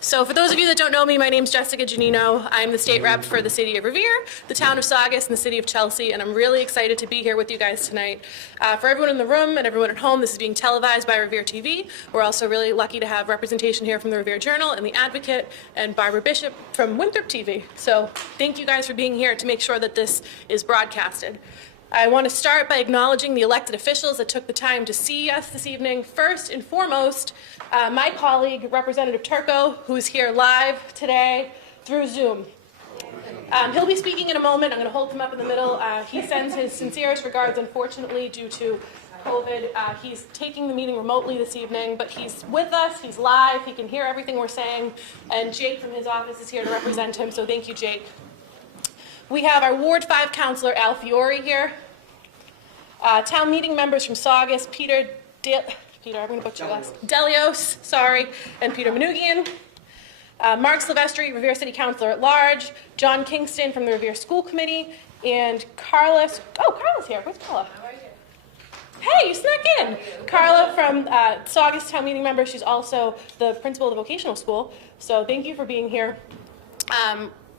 So for those of you that don't know me, my name's Jessica Giannino. I'm the state rep for the city of Revere, the town of Saugus, and the city of Chelsea, and I'm really excited to be here with you guys tonight. For everyone in the room and everyone at home, this is being televised by Revere TV. We're also really lucky to have representation here from the Revere Journal and the Advocate and Barbara Bishop from Winthrop TV. So thank you guys for being here to make sure that this is broadcasted. I want to start by acknowledging the elected officials that took the time to see us this evening. First and foremost, my colleague, Representative Turco, who is here live today through Zoom. He'll be speaking in a moment. I'm going to hold him up in the middle. He sends his sincerest regards, unfortunately, due to COVID. He's taking the meeting remotely this evening, but he's with us. He's live. He can hear everything we're saying. And Jake from his office is here to represent him, so thank you, Jake. We have our Ward 5 Councilor, Al Fiore, here. Town meeting members from Saugus, I'm going to butcher your last. Delios, sorry, and Peter Manugian. Mark Silvestri, Revere City Councilor at Large. John Kingston from the Revere School Committee. And Carla's here. Where's Carla? Hey, you snuck in. Carla from Saugus town meeting member. She's also the principal of the vocational school. So thank you for being here.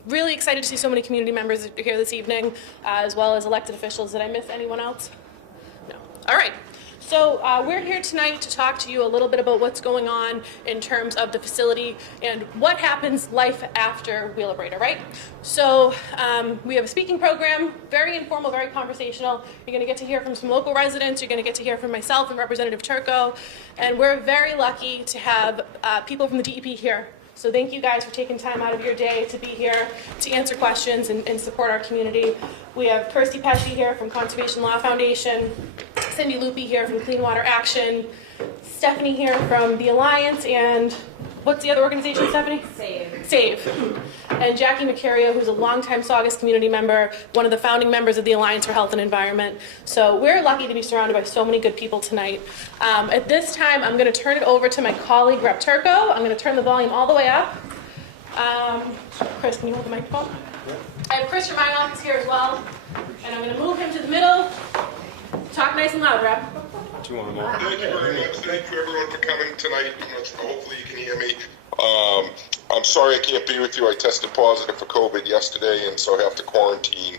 Really excited to see so many community members here this evening, as well as elected officials. Did I miss anyone else? No. All right. So we're here tonight to talk to you a little bit about what's going on in terms of the facility and what happens life after Wheelabrator, right? So we have a speaking program, very informal, very conversational. You're going to get to hear from some local residents. You're going to get to hear from myself and Representative Turco. And we're very lucky to have people from the DEP here. So thank you guys for taking time out of your day to be here to answer questions and support our community. We have Kirsty Pesci here from Conservation Law Foundation, Cindy Lupi here from Clean Water Action, Stephanie here from the Alliance, and what's the other organization, Stephanie? Save. And Jackie Mercurio, who's a longtime Saugus community member, one of the founding members of the Alliance for Health and Environment. So we're lucky to be surrounded by so many good people tonight. At this time, I'm going to turn it over to my colleague, Rep. Turco. I'm going to turn the volume all the way up. Chris, can you hold the microphone? I have Chris from my office here as well. And I'm going to move him to the middle. Talk nice and loud, Rep. Thank you very much. Thank you everyone for coming tonight. Hopefully you can hear me. I'm sorry I can't be with you. I tested positive for COVID yesterday and so I have to quarantine.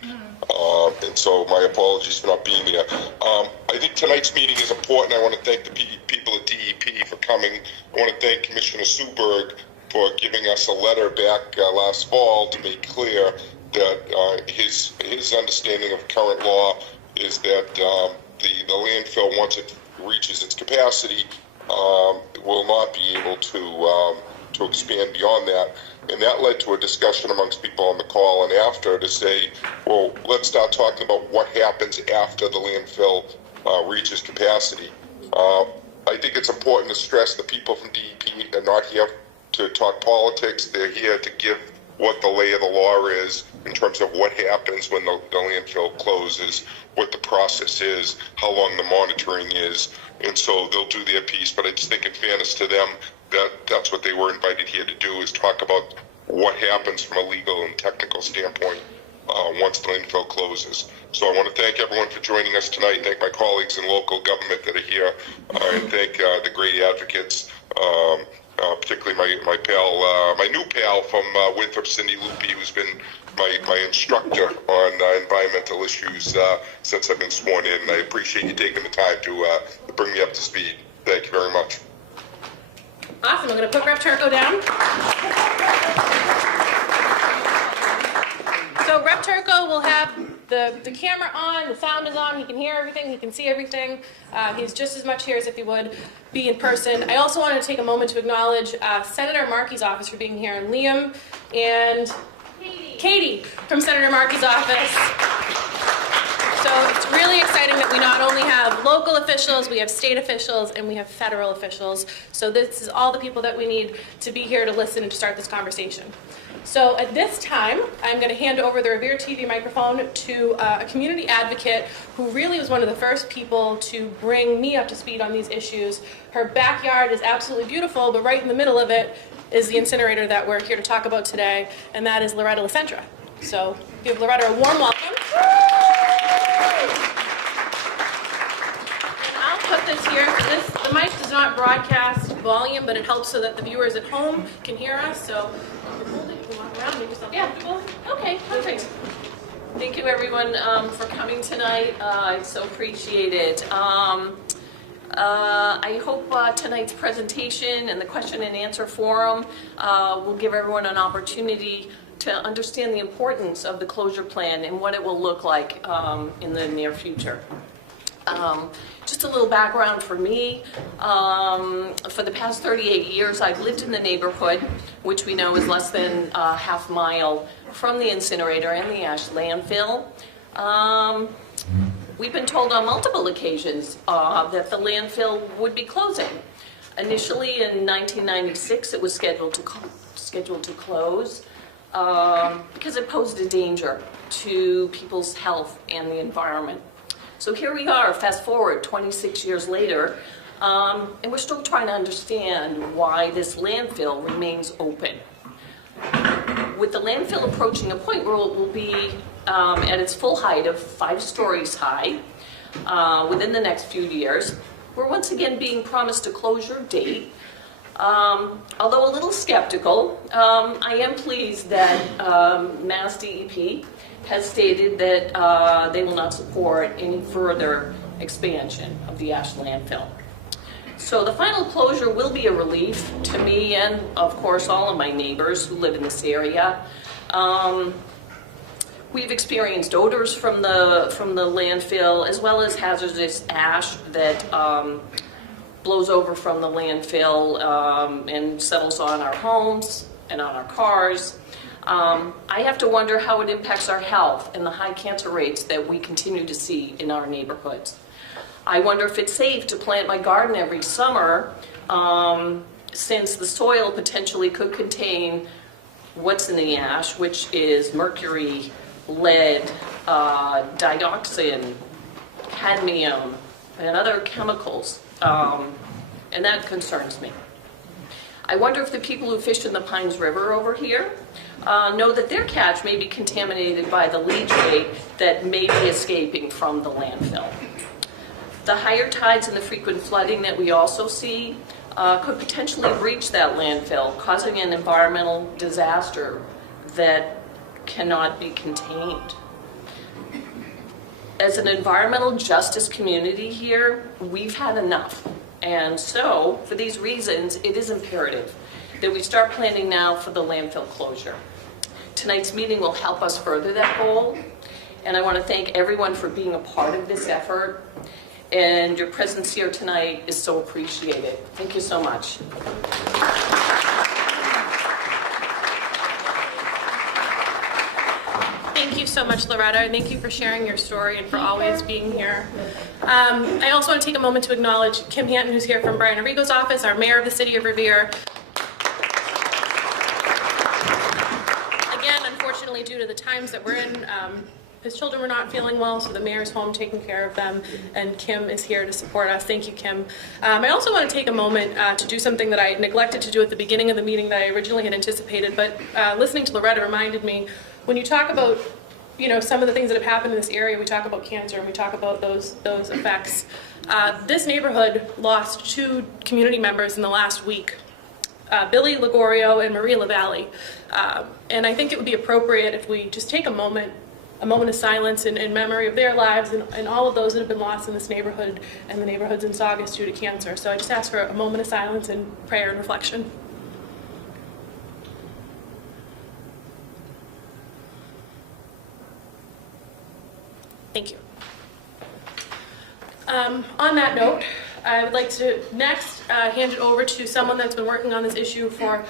And so my apologies for not being here. I think tonight's meeting is important. I want to thank the people at DEP for coming. I want to thank Commissioner Suberg for giving us a letter back last fall to make clear that his understanding of current law is that the landfill, once it reaches its capacity, will not be able to expand beyond that. And that led to a discussion amongst people on the call and after to say, well, let's start talking about what happens after the landfill reaches capacity. I think it's important to stress the people from DEP are not here to talk politics. They're here to give what the lay of the law is in terms of what happens when the landfill closes, what the process is, how long the monitoring is, and so they'll do their piece. But I just think in fairness to them, that's what they were invited here to do, is talk about what happens from a legal and technical standpoint once the landfill closes. So I want to thank everyone for joining us tonight, thank my colleagues in local government that are here, and thank the great advocates, particularly my pal, my new pal from Winthrop, Cindy Lupi, who's been my instructor on environmental issues since I've been sworn in. I appreciate you taking the time to bring me up to speed. Thank you very much. Awesome. I'm going to put Rep. Turco down. So Rep. Turco will have the camera on, the sound is on, he can hear everything, he can see everything. He's just as much here as if he would be in person. I also wanted to take a moment to acknowledge Senator Markey's office for being here, and Liam and Katie from Senator Markey's office. So it's really exciting that we not only have local officials, we have state officials, and we have federal officials. So this is all the people that we need to be here to listen and to start this conversation. So at this time, I'm going to hand over the Revere TV microphone to a community advocate who really was one of the first people to bring me up to speed on these issues. Her backyard is absolutely beautiful, but right in the middle of it is the incinerator that we're here to talk about today, and that is Loretta LaCentra. So give Loretta a warm welcome. And I'll put this here. The mic does not broadcast volume, but it helps so that the viewers at home can hear us. So you can hold it, you can walk around, make yourself comfortable. Okay, perfect. Thank you, everyone, for coming tonight. I so appreciate it. I hope tonight's presentation and the question and answer forum will give everyone an opportunity to understand the importance of the closure plan and what it will look like in the near future. Just a little background for me. For the past 38 years, I've lived in the neighborhood, which we know is less than a half mile from the incinerator and the ash landfill. We've been told on multiple occasions that the landfill would be closing. Initially in 1996, it was scheduled to close because it posed a danger to people's health and the environment. So here we are, fast forward 26 years later, and we're still trying to understand why this landfill remains open. With the landfill approaching a point where it will be at its full height of 5 stories high within the next few years, we're once again being promised a closure date. Although a little skeptical, I am pleased that Mass DEP has stated that they will not support any further expansion of the ash landfill. So the final closure will be a relief to me and, of course, all of my neighbors who live in this area. We've experienced odors from the landfill, as well as hazardous ash that blows over from the landfill and settles on our homes and on our cars. I have to wonder how it impacts our health and the high cancer rates that we continue to see in our neighborhoods. I wonder if it's safe to plant my garden every summer, since the soil potentially could contain what's in the ash, which is mercury, lead, dioxin, cadmium, and other chemicals, and that concerns me. I wonder if the people who fish in the Pines River over here know that their catch may be contaminated by the leachate that may be escaping from the landfill. The higher tides and the frequent flooding that we also see could potentially breach that landfill, causing an environmental disaster that cannot be contained. As an environmental justice community here, we've had enough. And so, for these reasons, it is imperative that we start planning now for the landfill closure. Tonight's meeting will help us further that goal, and I want to thank everyone for being a part of this effort, and your presence here tonight is so appreciated. Thank you so much. Thank you so much, Loretta. Thank you for sharing your story and for always being here. I also want to take a moment to acknowledge Kim Hanton, who's here from Brian Arrigo's office, our mayor of the city of Revere. Again, unfortunately, due to the times that we're in, his children were not feeling well, so the mayor's home taking care of them, and Kim is here to support us. Thank you, Kim. I also want to take a moment to do something that I neglected to do at the beginning of the meeting that I originally had anticipated, but listening to Loretta reminded me, when you talk about, you know, some of the things that have happened in this area, we talk about cancer and we talk about those effects. This neighborhood lost 2 community members in the last week, Billy Ligorio and Marie LaValle. And I think it would be appropriate if we just take a moment of silence in memory of their lives and all of those that have been lost in this neighborhood and the neighborhoods in Saugus due to cancer. So I just ask for a moment of silence and prayer and reflection. Thank you. On that note, I would like to next hand it over to someone that's been working on this issue for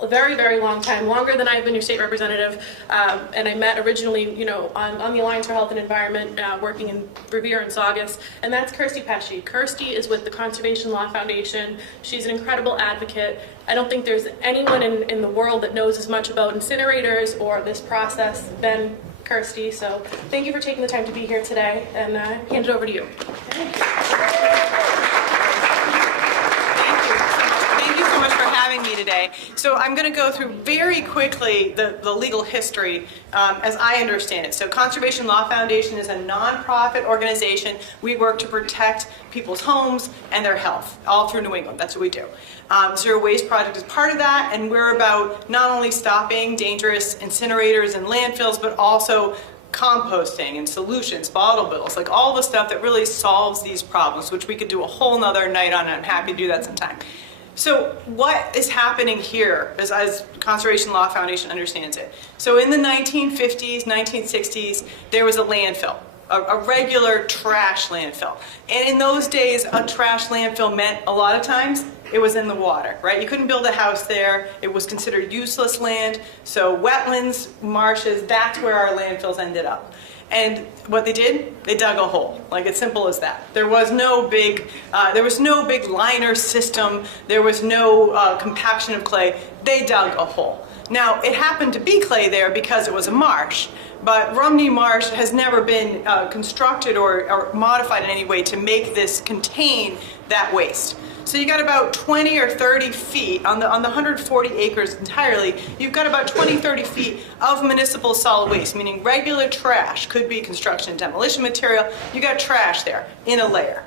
a very, very long time, longer than I've been your state representative. And I met originally, you know, on the Alliance for Health and Environment, working in Revere and Saugus, and that's Kirsty Pesci. Kirsty is with the Conservation Law Foundation. She's an incredible advocate. I don't think there's anyone in the world that knows as much about incinerators or this process than Kirsty, so thank you for taking the time to be here today, and hand it over to you. Thank you so much for having me today. today. So I'm going to go through very quickly the legal history as I understand it. So Conservation Law Foundation is a nonprofit organization. We work to protect people's homes and their health all through New England. That's what we do. Zero Waste Project is part of that, and we're about not only stopping dangerous incinerators and landfills, but also composting and solutions, bottle bills, like all the stuff that really solves these problems, which we could do a whole nother night on, and I'm happy to do that sometime. So what is happening here as Conservation Law Foundation understands it? So in the 1950s, 1960s, there was a landfill, a regular trash landfill. And in those days, a trash landfill meant a lot of times it was in the water, right? You couldn't build a house there. It was considered useless land. So wetlands, marshes, that's where our landfills ended up. And what they did, they dug a hole. Like, it's simple as that. There was no big liner system. There was no compaction of clay. They dug a hole. Now, it happened to be clay there because it was a marsh, but Rumney Marsh has never been constructed or modified in any way to make this contain that waste. So you got about 20 or 30 feet on the 140 acres entirely. You've got about 20, 30 feet of municipal solid waste, meaning regular trash. Could be construction and demolition material. You got trash there in a layer,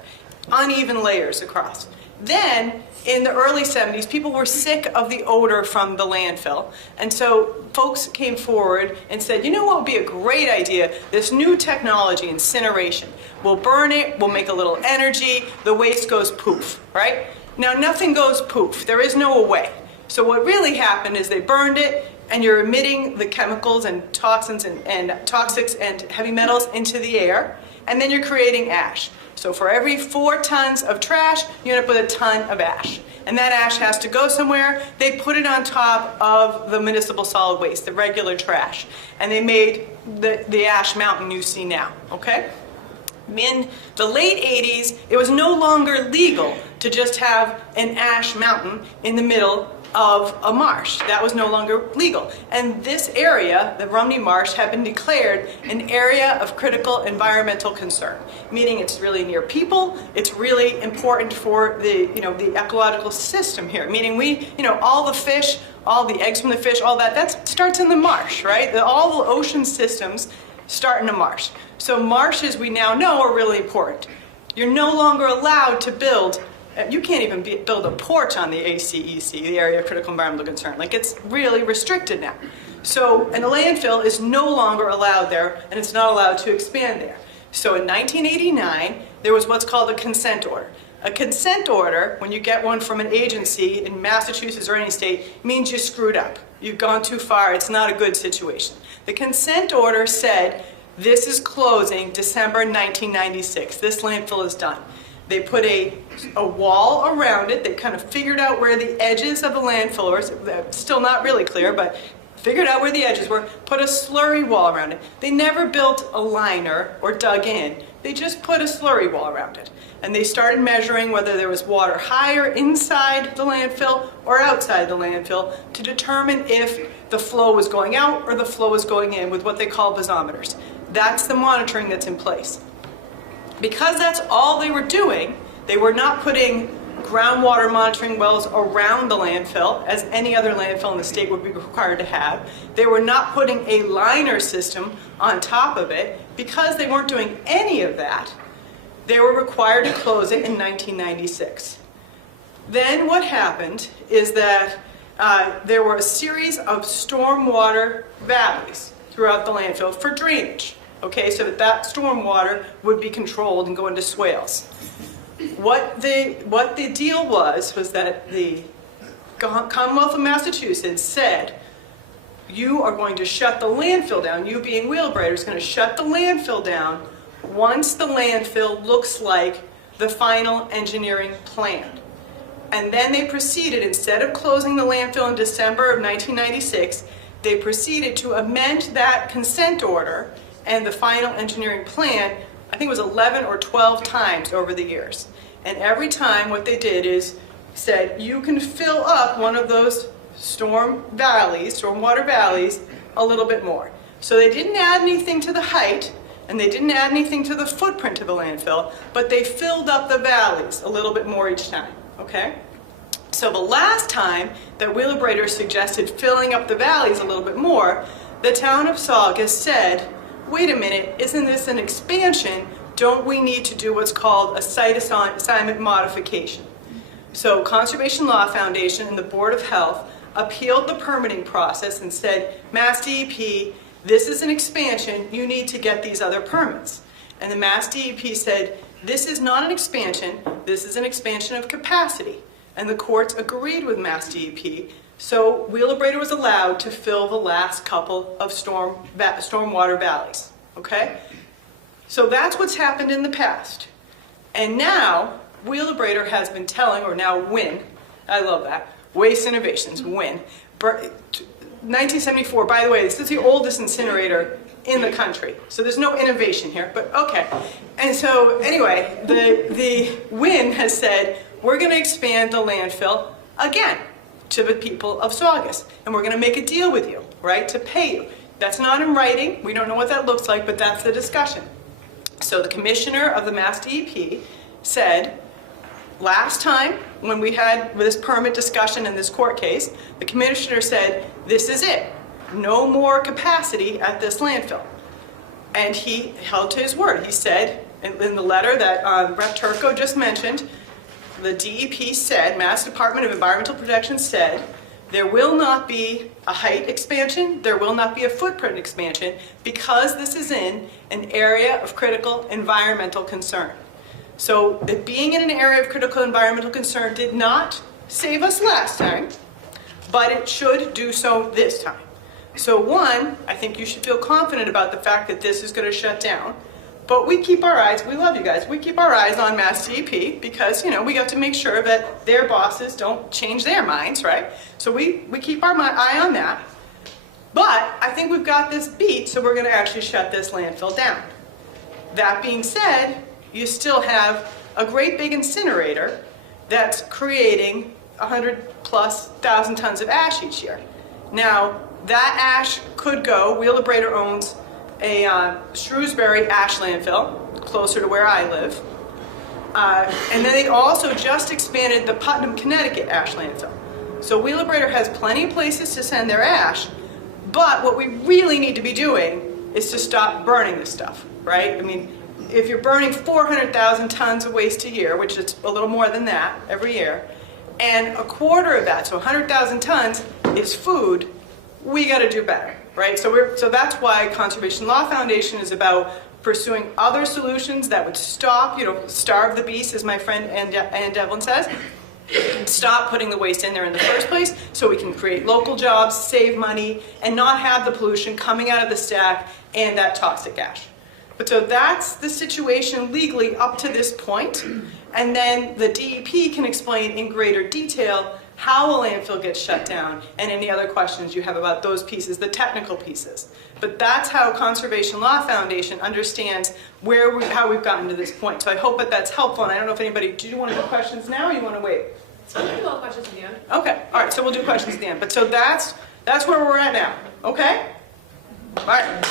uneven layers across. Then in the early 70s, people were sick of the odor from the landfill. And so folks came forward and said, you know what would be a great idea? This new technology, incineration. We'll burn it, we'll make a little energy, the waste goes poof, right? Now nothing goes poof, there is no way. So what really happened is they burned it, and you're emitting the chemicals and toxins and toxics and heavy metals into the air, and then you're creating ash. So for every 4 tons of trash, you end up with a ton of ash. And that ash has to go somewhere. They put it on top of the municipal solid waste, the regular trash. And they made the ash mountain you see now, okay? In the late 80s, it was no longer legal to just have an ash mountain in the middle of a marsh. That was no longer legal. And this area, the Rumney Marsh, had been declared an area of critical environmental concern, meaning it's really near people, it's really important for the ecological system here, meaning all the fish, all the eggs from the fish, all that starts in the marsh, right? All the ocean systems start in a marsh. So marshes, we now know, are really important. You're no longer allowed to build. You can't even build a porch on the ACEC, the Area of Critical Environmental Concern. Like, it's really restricted now. So, and the landfill is no longer allowed there, and it's not allowed to expand there. So in 1989, there was what's called a consent order. A consent order, when you get one from an agency in Massachusetts or any state, means you screwed up. You've gone too far. It's not a good situation. The consent order said, this is closing December 1996. This landfill is done. They put a wall around it. They kind of figured out where the edges of the landfill were. Still not really clear, but figured out where the edges were, put a slurry wall around it. They never built a liner or dug in. They just put a slurry wall around it. And they started measuring whether there was water higher inside the landfill or outside the landfill to determine if the flow was going out or the flow was going in with what they call basometers. That's the monitoring that's in place. Because that's all they were doing, they were not putting groundwater monitoring wells around the landfill, as any other landfill in the state would be required to have. They were not putting a liner system on top of it. Because they weren't doing any of that, they were required to close it in 1996. Then what happened is that there were a series of stormwater valleys throughout the landfill for drainage. Okay, so that stormwater would be controlled and go into swales. What the deal was that the Commonwealth of Massachusetts said, you are going to shut the landfill down, you being Wheelabrator is going to shut the landfill down once the landfill looks like the final engineering plan. And then they proceeded, instead of closing the landfill in December of 1996, they proceeded to amend that consent order and the final engineering plan, I think it was 11 or 12 times over the years. And every time what they did is said, you can fill up one of those stormwater valleys, a little bit more. So they didn't add anything to the height, and they didn't add anything to the footprint of the landfill, but they filled up the valleys a little bit more each time, okay? So the last time that Wheelabrator suggested filling up the valleys a little bit more, the town of Saugus said, wait a minute, isn't this an expansion? Don't we need to do what's called a site assignment modification? So Conservation Law Foundation and the Board of Health appealed the permitting process and said, Mass DEP, this is an expansion, you need to get these other permits. And the Mass DEP said, this is not an expansion, this is an expansion of capacity. And the courts agreed with Mass DEP, so Wheelabrator was allowed to fill the last couple of stormwater valleys, okay? So that's what's happened in the past. And now, Wheelabrator has been telling, or now WIN, I love that, Waste Innovations, WIN. 1974, by the way, this is the oldest incinerator in the country. So there's no innovation here, but okay. And so anyway, the WIN has said, we're going to expand the landfill again to the people of Saugus. And we're going to make a deal with you, right, to pay you. That's not in writing. We don't know what that looks like, but that's the discussion. So the commissioner of the Mass DEP said, last time when we had this permit discussion in this court case, the commissioner said, this is it. No more capacity at this landfill. And he held to his word. He said, in the letter that Rep. Turco just mentioned, the DEP said, Mass Department of Environmental Protection said, there will not be a height expansion, there will not be a footprint expansion, because this is in an area of critical environmental concern. So being in an area of critical environmental concern did not save us last time, but it should do so this time. So one, I think you should feel confident about the fact that this is going to shut down. But we keep our eyes, we love you guys, we keep our eyes on Mass DEP because, you know, we have to make sure that their bosses don't change their minds, right? So we keep our eye on that. But I think we've got this beat, so we're going to actually shut this landfill down. That being said, you still have a great big incinerator that's creating 100,000+ tons of ash each year. Now, that ash could go, Wheelabrator owns a Shrewsbury ash landfill, closer to where I live. And then they also just expanded the Putnam, Connecticut ash landfill. So Wheelabrator has plenty of places to send their ash, but what we really need to be doing is to stop burning this stuff, right? I mean, if you're burning 400,000 tons of waste a year, which is a little more than that every year, and a quarter of that, so 100,000 tons, is food, we got to do better, right? So that's why Conservation Law Foundation is about pursuing other solutions that would stop, you know, starve the beast, as my friend Ann Devlin says, stop putting the waste in there in the first place so we can create local jobs, save money, and not have the pollution coming out of the stack and that toxic ash. But so that's the situation legally up to this point, and then the DEP can explain in greater detail how a landfill gets shut down and any other questions you have about those pieces, the technical pieces. But that's how Conservation Law Foundation understands how we've gotten to this point. So I hope that that's helpful, and I don't know if anybody, do you want to do questions now or you want to wait? So we'll do all questions at the end. Okay, all right, so we'll do questions at the end. But so that's where we're at now, okay? All right.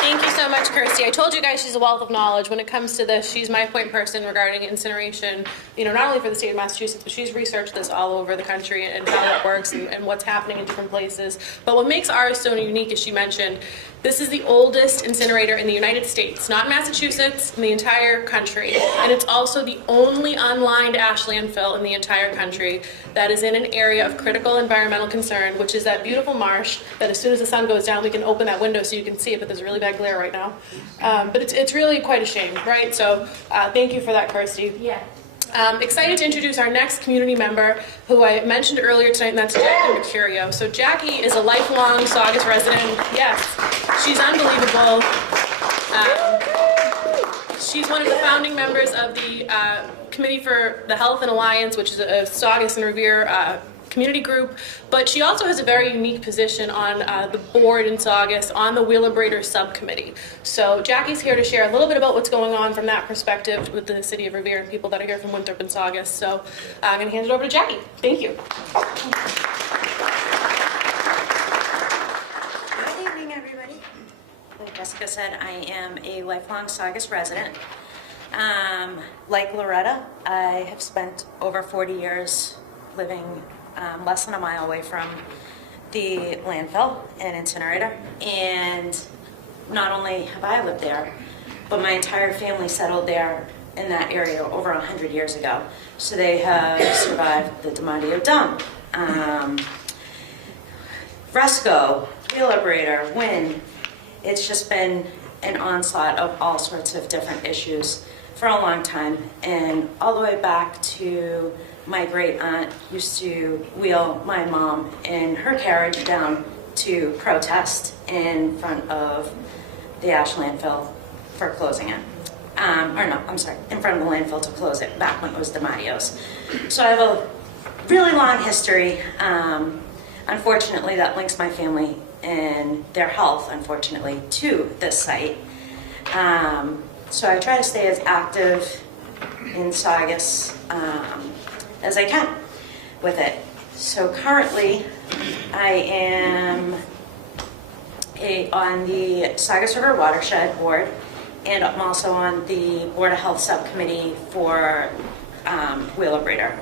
Thank you so much, Kirsty. I told you guys she's a wealth of knowledge. When it comes to this, she's my point person regarding incineration, you know, not only for the state of Massachusetts, but she's researched this all over the country and how it works and what's happening in different places. But what makes ours so unique, as she mentioned, this is the oldest incinerator in the United States, not Massachusetts, in the entire country. And it's also the only unlined ash landfill in the entire country that is in an area of critical environmental concern, which is that beautiful marsh that as soon as the sun goes down, we can open that window so you can see it, but there's really bad glare right now. But it's really quite a shame, right? So thank you for that, Kirsty. Yeah. Excited to introduce our next community member, who I mentioned earlier tonight, and that's Jackie Curio. So Jackie is a lifelong Saugus resident. Yes, she's unbelievable. She's one of the founding members of the Committee for the Health and Alliance, which is a Saugus and Revere community group, but she also has a very unique position on the board in Saugus on the Wheelabrator subcommittee. So Jackie's here to share a little bit about what's going on from that perspective with the city of Revere and people that are here from Winthrop and Saugus. So I'm going to hand it over to Jackie. Thank you. Good evening, everybody. Like Jessica said, I am a lifelong Saugus resident. Like Loretta, I have spent over 40 years living less than a mile away from the landfill and incinerator. And not only have I lived there, but my entire family settled there in that area over 100 years ago. So they have survived the DiMatteo dump, Fresco, Wheelabrator, Wind. It's just been an onslaught of all sorts of different issues for a long time, and all the way back to my great aunt used to wheel my mom in her carriage down to protest in front of the ash landfill for closing it. In front of the landfill to close it back when it was DiMatteo's. So I have a really long history. Unfortunately, that links my family and their health, unfortunately, to this site. So I try to stay as active in Saugus as I can with it. So currently, I am on the Saugus River Watershed Board, and I'm also on the Board of Health Subcommittee for Wheelabrator.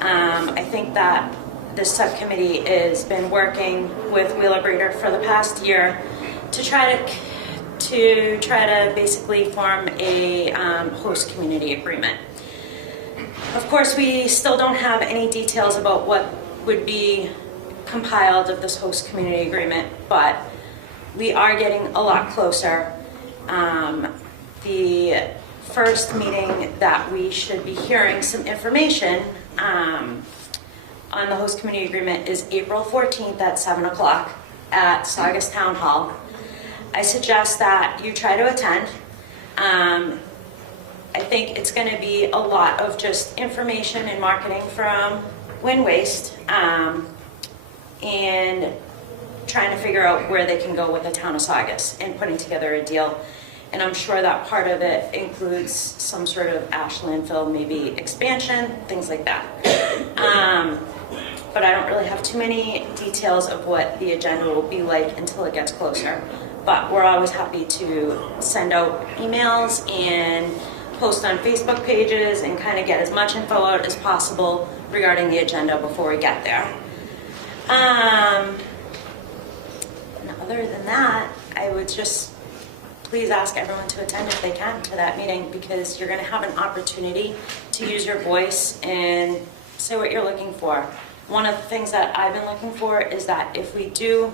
I think that this subcommittee has been working with Wheelabrator for the past year to try to basically form a host community agreement. Of course, we still don't have any details about what would be compiled of this host community agreement, but we are getting a lot closer. The first meeting that we should be hearing some information on the host community agreement is April 14th at 7 o'clock at Saugus Town Hall. I suggest that you try to attend. I think it's going to be a lot of just information and marketing from Wind Waste, and trying to figure out where they can go with the town of Saugus and putting together a deal. And I'm sure that part of it includes some sort of ash landfill, maybe expansion, things like that. But I don't really have too many details of what the agenda will be like until it gets closer. But we're always happy to send out emails and post on Facebook pages and kind of get as much info out as possible regarding the agenda before we get there. And other than that, I would just please ask everyone to attend if they can to that meeting, because you're going to have an opportunity to use your voice and say what you're looking for. One of the things that I've been looking for is that if we do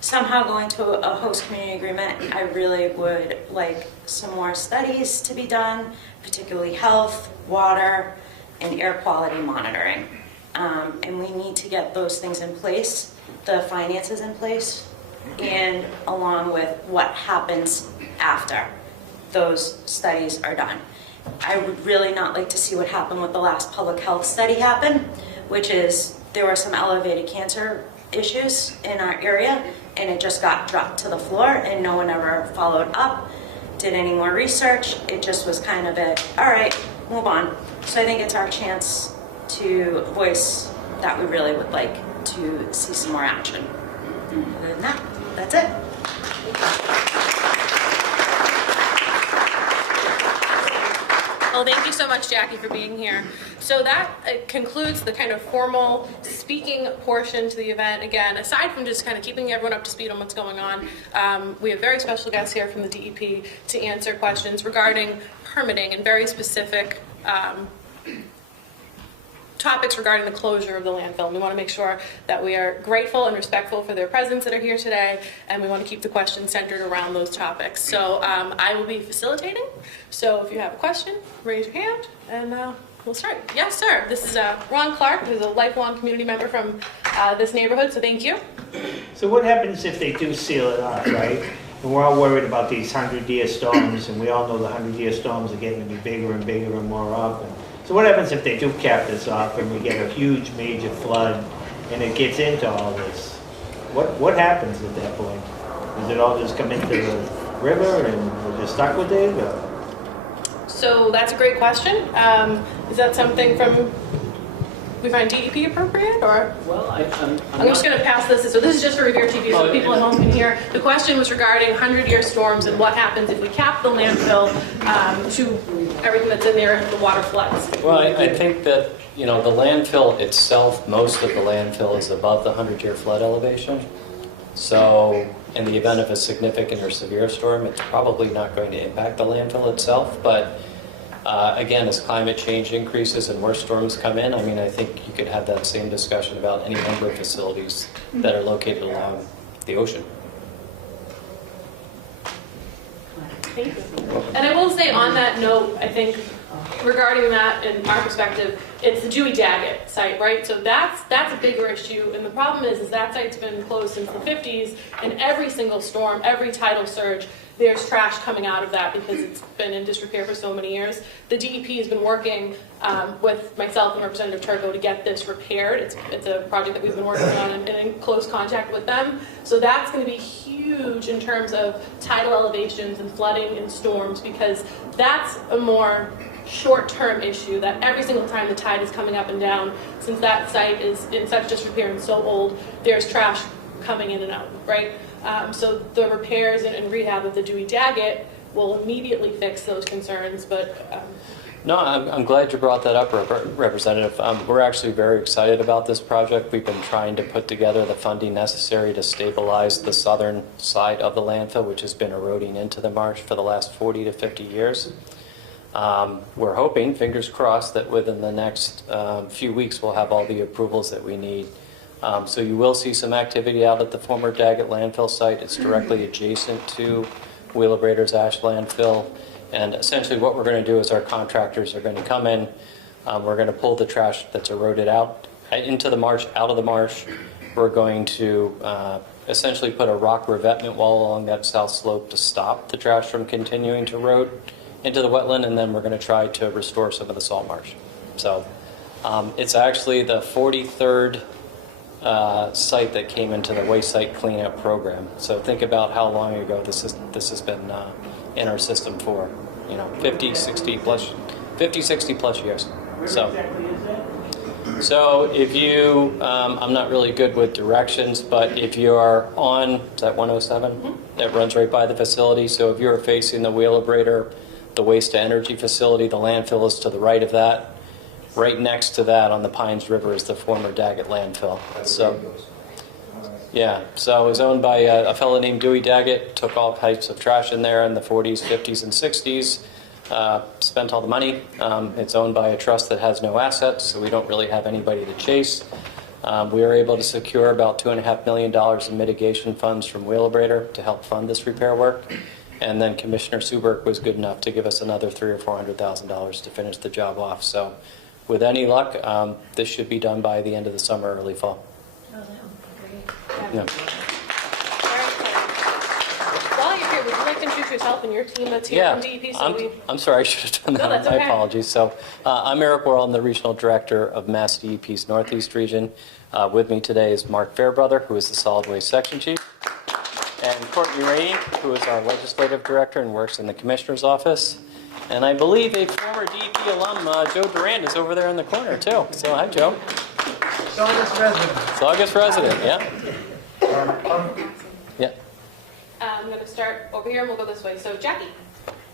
somehow go into a host community agreement, I really would like some more studies to be done, particularly health, water, and air quality monitoring. And we need to get those things in place, the finances in place, and along with what happens after those studies are done. I would really not like to see what happened with the last public health study happen, which is there were some elevated cancer issues in our area, and it just got dropped to the floor and no one ever followed up, did any more research. It just was kind of a, all right, move on. So I think it's our chance to voice that we really would like to see some more action. Other than that, that's it. Well, thank you so much, Jackie, for being here. So that concludes the kind of formal speaking portion to the event. Again, aside from just kind of keeping everyone up to speed on what's going on, we have very special guests here from the DEP to answer questions regarding permitting and very specific topics regarding the closure of the landfill. And we want to make sure that we are grateful and respectful for their presence that are here today, and we want to keep the questions centered around those topics. So I will be facilitating. So if you have a question, raise your hand, and we'll start. Yes, sir. This is Ron Clark, who's a lifelong community member from this neighborhood, so thank you. So what happens if they do seal it off, right? And we're all worried about these 100-year storms, and we all know the 100-year storms are getting to be bigger and bigger and more often. So what happens if they do cap this off and we get a huge major flood and it gets into all this? What happens at that point? Does it all just come into the river and we're just stuck with it? Or? So that's a great question. Is that something we find DEP appropriate, or? Well, I'm just going to pass this. So this is just for Revere TV, so people at home can hear. The question was regarding 100-year storms and what happens if we cap the landfill to everything that's in there, the water floods. Well, I think that, you know, the landfill itself, most of the landfill is above the 100-year flood elevation. So in the event of a significant or severe storm, it's probably not going to impact the landfill itself. But again, as climate change increases and more storms come in, I mean, I think you could have that same discussion about any number of facilities that are located along the ocean. Thank you. And I will say on that note, I think regarding that in our perspective, it's the Dewey Daggett site, right? So that's a bigger issue. And the problem is that site's been closed since the 50s, and every single storm, every tidal surge, there's trash coming out of that because it's been in disrepair for so many years. The DEP has been working with myself and Representative Turco to get this repaired. It's a project that we've been working on and in close contact with them. So that's going to be huge in terms of tidal elevations and flooding and storms, because that's a more short-term issue that every single time the tide is coming up and down, since that site is in such disrepair and so old, there's trash coming in and out, right? So the repairs and rehab of the Dewey Daggett will immediately fix those concerns, but... No, I'm glad you brought that up, Representative. We're actually very excited about this project. We've been trying to put together the funding necessary to stabilize the southern side of the landfill, which has been eroding into the marsh for the last 40 to 50 years. We're hoping, fingers crossed, that within the next few weeks we'll have all the approvals that we need. So you will see some activity out at the former Daggett landfill site. It's directly adjacent to Wheelabrator's ash landfill. And essentially what we're going to do is our contractors are going to come in. We're going to pull the trash that's eroded out into the marsh, out of the marsh. We're going to essentially put a rock revetment wall along that south slope to stop the trash from continuing to erode into the wetland, and then we're going to try to restore some of the salt marsh. So it's actually the 43rd site that came into the waste site cleanup program. So think about how long ago this has been in our system for, 50, 60 plus years. So if you, I'm not really good with directions, but if you're on, is that 107? That runs right by the facility. So if you're facing the Wheelabrator, the waste-to-energy facility, the landfill is to the right of that. Right next to that on the Pines River is the former Daggett landfill. So, yeah, so it was owned by a fellow named Dewey Daggett, took all types of trash in there in the 40s, 50s, and 60s, spent all the money. It's owned by a trust that has no assets, so we don't really have anybody to chase. We were able to secure about $2.5 million in mitigation funds from Wheelabrator to help fund this repair work. And then Commissioner Suberg was good enough to give us another $300,000 or $400,000 to finish the job off. So with any luck, this should be done by the end of the summer, early fall. Yeah. While you're here, would you like to introduce yourself and your team that's here Yeah, from DEP? I'm sorry, I should have done that. No, that's My okay. apologies. So I'm Eric Worrell, I'm the Regional Director of Mass DEP's Northeast Region. With me today is Mark Fairbrother, who is the Solid Waste Section Chief, and Courtney Rainey, who is our Legislative Director and works in the Commissioner's Office. And I believe a former DEP alum, Joe Durand, is over there in the corner, too. So hi, Joe. Saugus resident. Saugus resident, yeah. Yeah. I'm going to start over here and we'll go this way. So Jackie.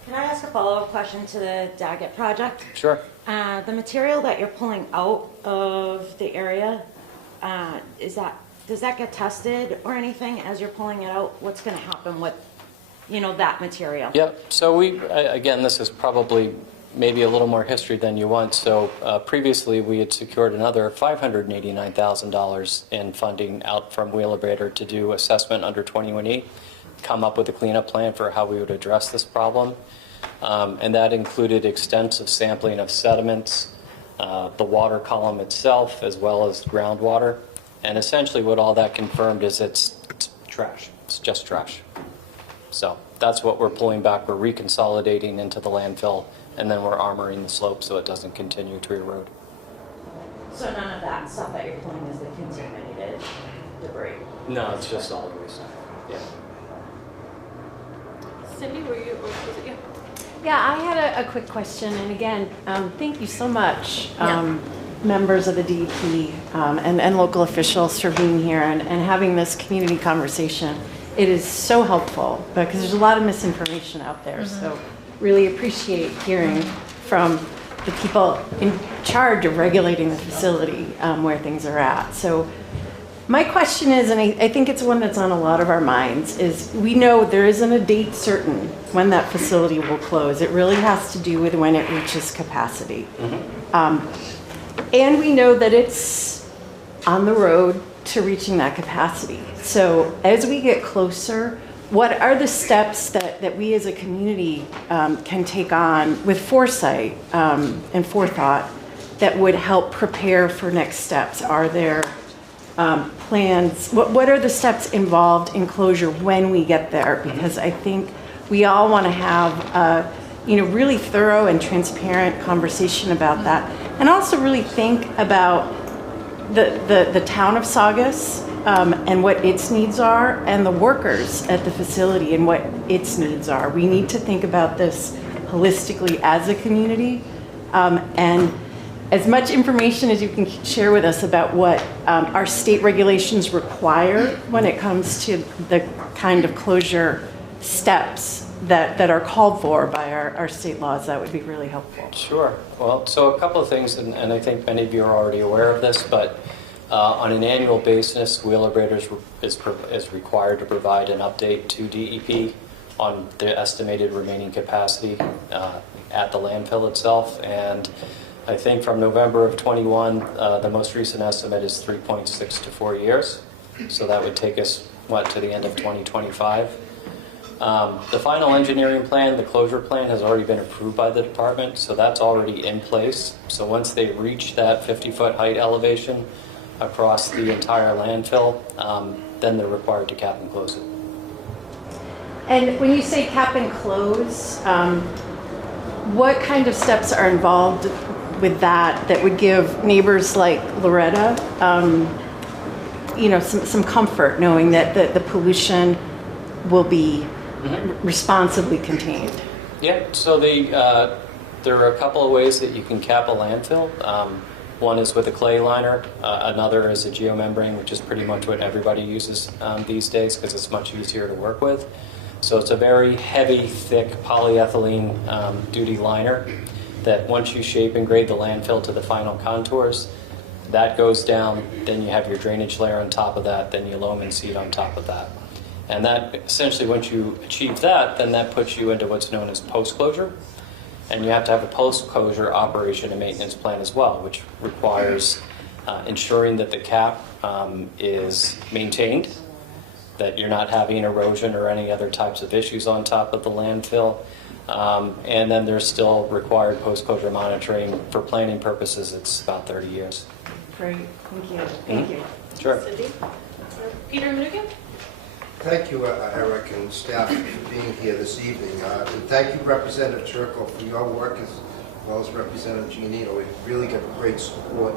Can I ask a follow-up question to the Daggett project? Sure. The material that you're pulling out of the area, does that get tested or anything as you're pulling it out? What's going to happen with, that material? Yeah, so we, again, this is probably maybe a little more history than you want. So previously we had secured another $589,000 in funding out from Wheelabrator to do assessment under 21E, come up with a cleanup plan for how we would address this problem. And that included extensive sampling of sediments, the water column itself, as well as groundwater. And essentially what all that confirmed is it's trash. It's just trash. So that's what we're pulling back. We're reconsolidating into the landfill, and then we're armoring the slope so it doesn't continue to erode. So none of that stuff that you're pulling is the contaminated debris? No, it's just solid waste. Yeah. Cindy, were you, or was it you? Yeah, I had a quick question, and again, thank you so much, members of the DEP and local officials for being here and having this community conversation. It is so helpful because there's a lot of misinformation out there, so really appreciate hearing from the people in charge of regulating the facility where things are at. So my question is, and I think it's one that's on a lot of our minds, is we know there isn't a date certain when that facility will close. It really has to do with when it reaches capacity. And we know that it's on the road to reaching that capacity. So as we get closer, what are the steps that we as a community can take on with foresight and forethought that would help prepare for next steps? Are there plans? What are the steps involved in closure when we get there? Because I think we all want to have a really thorough and transparent conversation about that, and also really think about the town of Saugus and what its needs are, and the workers at the facility and what its needs are. We need to think about this holistically as a community, and as much information as you can share with us about what our state regulations require when it comes to the kind of closure steps that are called for by our state laws, that would be really helpful. Sure. Well, so a couple of things, and I think many of you are already aware of this, but on an annual basis, Wheelabrator is required to provide an update to DEP on the estimated remaining capacity at the landfill itself. And I think from November of 21, the most recent estimate is 3.6 to 4 years. So that would take us, to the end of 2025. The final engineering plan, the closure plan, has already been approved by the department, so that's already in place. So once they reach that 50-foot height elevation across the entire landfill, then they're required to cap and close it. And when you say cap and close, what kind of steps are involved with that would give neighbors like Loretta, some comfort knowing that the pollution will be responsibly contained? Yeah, so there are a couple of ways that you can cap a landfill. One is with a clay liner, another is a geomembrane, which is pretty much what everybody uses these days because it's much easier to work with. So it's a very heavy, thick polyethylene duty liner that once you shape and grade the landfill to the final contours, that goes down, then you have your drainage layer on top of that, then you loam and seed on top of that. And that essentially, once you achieve that, then that puts you into what's known as post-closure. And you have to have a post-closure operation and maintenance plan as well, which requires ensuring that the cap is maintained, that you're not having erosion or any other types of issues on top of the landfill. And then there's still required post-closure monitoring. For planning purposes, it's about 30 years. Great, thank you. Thank you. Sure. Cindy? Peter Manukin? Thank you, Eric and staff, for being here this evening. And thank you, Representative Turco, for your work, as well as Representative Giannino. We really get great support.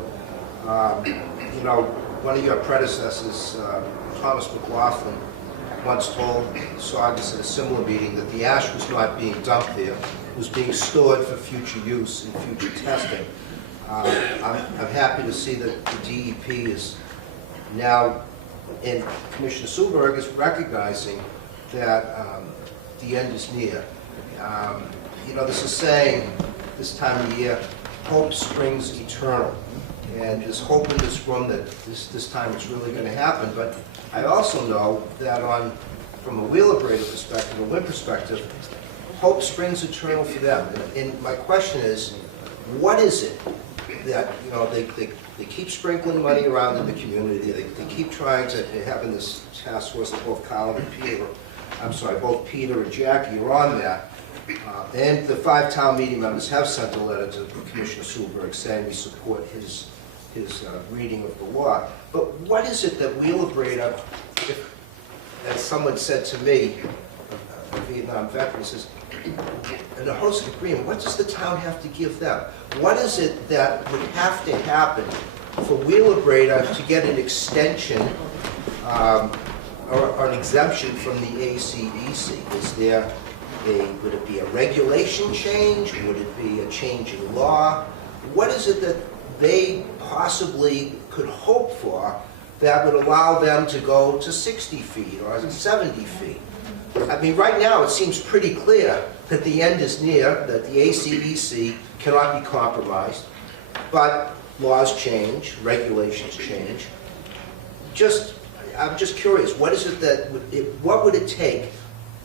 One of your predecessors, Thomas McLaughlin, once told Saugus at a similar meeting that the ash was not being dumped there, it was being stored for future use and future testing. I'm happy to see that the DEP is now, and Commissioner Suberg is recognizing that the end is near. This is saying this time of year, hope springs eternal. And there's hope in this room that this time it's really going to happen. But I also know that from a Wheelabrator perspective, a WIN perspective, hope springs eternal for them. And my question is, what is it that, they keep sprinkling money around in the community, they keep trying to have in this task force that both Colin and Peter, both Peter and Jackie are on that. And the 5 town meeting members have sent a letter to Commissioner Suberg saying we support his reading of the law. But what is it that Wheelabrator, as someone said to me, a Vietnam veteran, says, in a host agreement, what does the town have to give them? What is it that would have to happen for Wheelabrator to get an extension or an exemption from the ACEC? Is there would it be a regulation change? Would it be a change in law? What is it that they possibly could hope for that would allow them to go to 60 feet or 70 feet. I mean, right now, it seems pretty clear that the end is near, that the ACEC cannot be compromised, but laws change, regulations change. I'm just curious, what is it that, what would it take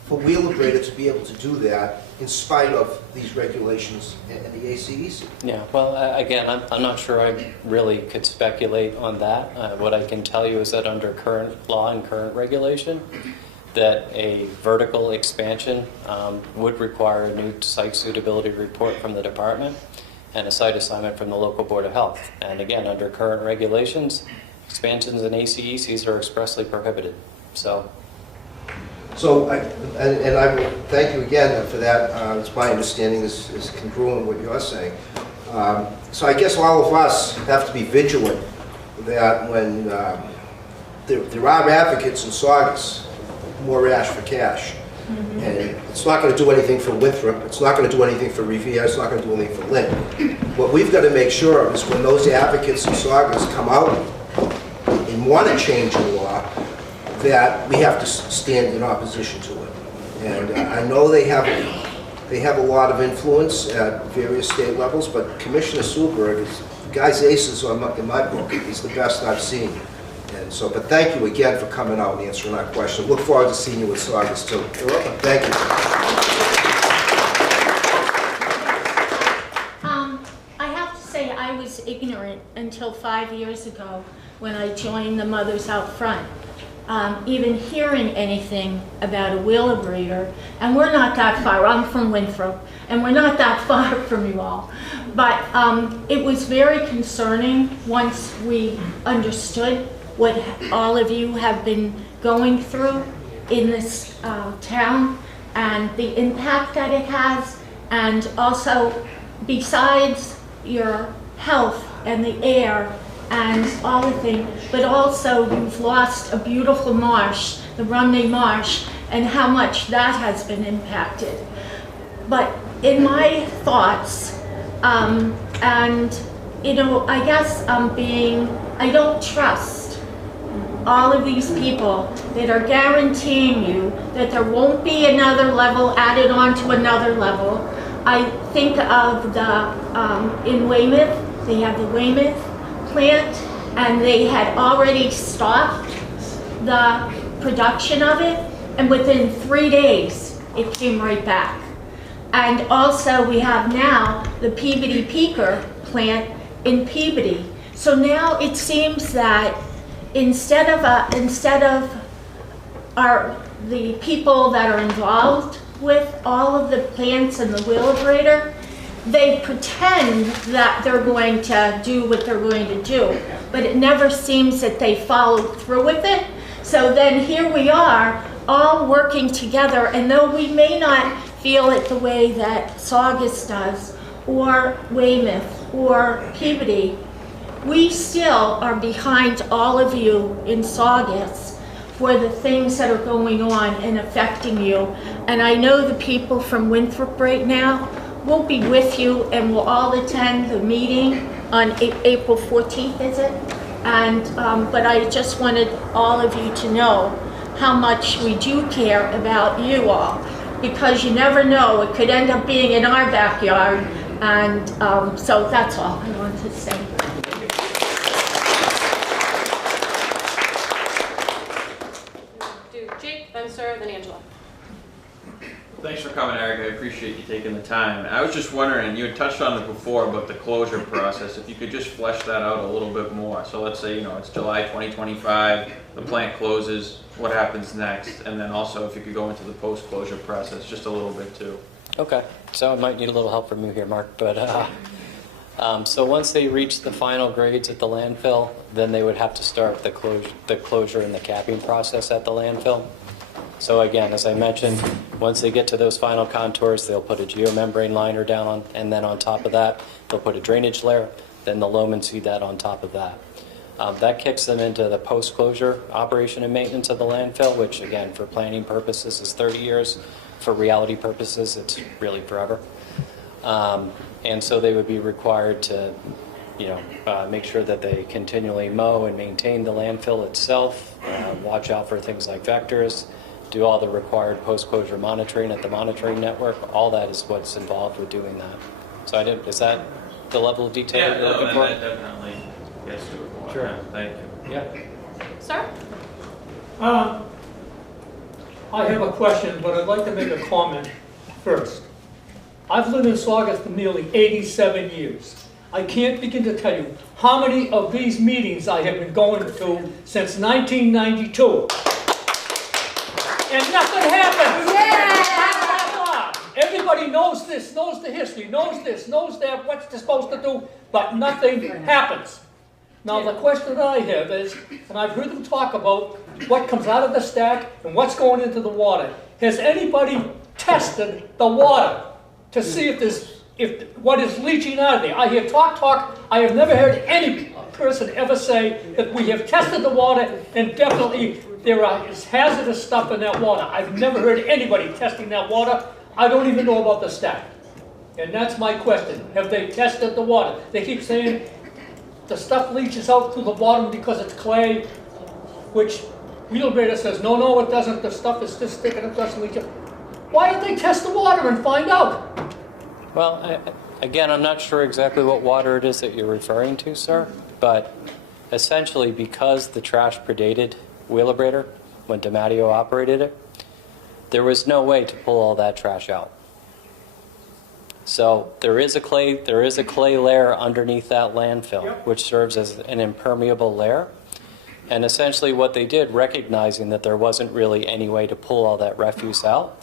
for Wheelabrator to be able to do that in spite of these regulations and the ACEC? Yeah, well, again, I'm not sure I really could speculate on that. What I can tell you is that under current law and current regulation, that a vertical expansion would require a new site suitability report from the department and a site assignment from the local Board of Health. And again, under current regulations, expansions in ACECs are expressly prohibited. So I will thank you again for that. It's my understanding is congruent with what you're saying. So I guess all of us have to be vigilant that when there are advocates in Saugus, more ash for cash. And it's not going to do anything for Winthrop, it's not going to do anything for Revere, it's not going to do anything for Lynn. What we've got to make sure of is when those advocates in Saugus come out and want to change the law, that we have to stand in opposition to it. And I know they have a lot of influence at various state levels, but Commissioner Sulberg is the guy's aces in my book. He's the best I've seen. And so, but thank you again for coming out and answering our question. Look forward to seeing you at Saugus too. You're welcome. Thank you. I have to say I was ignorant until 5 years ago when I joined the Mothers Out Front. Even hearing anything about a Wheelabrator, and we're not that far. I'm from Winthrop, and we're not that far from you all. But it was very concerning once we understood what all of you have been going through in this town and the impact that it has, and also besides your health and the air and all the things, but also you've lost a beautiful marsh, the Rumney Marsh, and how much that has been impacted. But in my thoughts, and you know, I guess I don't trust all of these people that are guaranteeing you that there won't be another level added on to another level. I think of in Weymouth, they have the Weymouth plant, and they had already stopped the production of it, and within 3 days, it came right back. And also we have now the Peabody Peaker plant in Peabody. So now it seems that instead of the people that are involved with all of the plants and the Wheelabrator, they pretend that they're going to do what they're going to do, but it never seems that they follow through with it. So then here we are, all working together, and though we may not feel it the way that Saugus does, or Weymouth, or Peabody, we still are behind all of you in Saugus for the things that are going on and affecting you. And I know the people from Winthrop right now will be with you, and we'll all attend the meeting on April 14th, is it? And but I just wanted all of you to know how much we do care about you all, because you never know, it could end up being in our backyard. And so that's all I wanted to say. Jake, then Sarah, then Angela. Thanks for coming, Eric. I appreciate you taking the time. I was just wondering, you had touched on it before, but the closure process, if you could just flesh that out a little bit more. So let's say, it's July 2025, the plant closes, what happens next? And then also if you could go into the post-closure process just a little bit too. Okay, so I might need a little help from you here, Mark, but so once they reach the final grades at the landfill, then they would have to start the closure and the capping process at the landfill. So again, as I mentioned, once they get to those final contours, they'll put a geomembrane liner down on, and then on top of that, they'll put a drainage layer, then they'll loam and seed that on top of that. That kicks them into the post-closure operation and maintenance of the landfill, which again, for planning purposes is 30 years. For reality purposes, it's really forever. And so they would be required to make sure that they continually mow and maintain the landfill itself, watch out for things like vectors, do all the required post-closure monitoring at the monitoring network. All that is what's involved with doing that. So is that the level of detail Yeah, you're looking no, for? that definitely gets to it more. Sure. Yeah, thank you. Yeah. Sir? I have a question, but I'd like to make a comment first. I've lived in Saugus for nearly 87 years. I can't begin to tell you how many of these meetings I have been going to since 1992. And nothing happens. Yeah. Everybody knows this, knows the history, knows this, knows that, what they're supposed to do, but nothing happens. Now, the question that I have is, and I've heard them talk about what comes out of the stack and what's going into the water. Has anybody tested the water to see if what is leaching out of there? I hear talk. I have never heard any person ever say that we have tested the water and definitely there is hazardous stuff in that water. I've never heard anybody testing that water. I don't even know about the stack. And that's my question. Have they tested the water? They keep saying the stuff leaches out to the bottom because it's clay, which Wheelabrator says, no, it doesn't. The stuff is just thick and it doesn't leach out. Why don't they test the water and find out? Well, again, I'm not sure exactly what water it is that you're referring to, sir, but essentially because the trash predated Wheelabrator when DiMatteo operated it, there was no way to pull all that trash out. So there is a clay layer underneath that landfill, which serves as an impermeable layer. And essentially what they did, recognizing that there wasn't really any way to pull all that refuse out,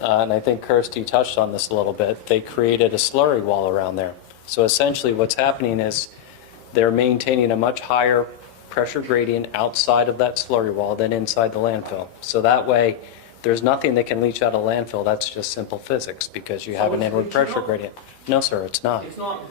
and I think Kirsty touched on this a little bit, they created a slurry wall around there. So essentially what's happening is they're maintaining a much higher pressure gradient outside of that slurry wall than inside the landfill. So that way, there's nothing that can leach out of landfill. That's just simple physics because you have an inward pressure gradient. No, sir, it's not. It's not.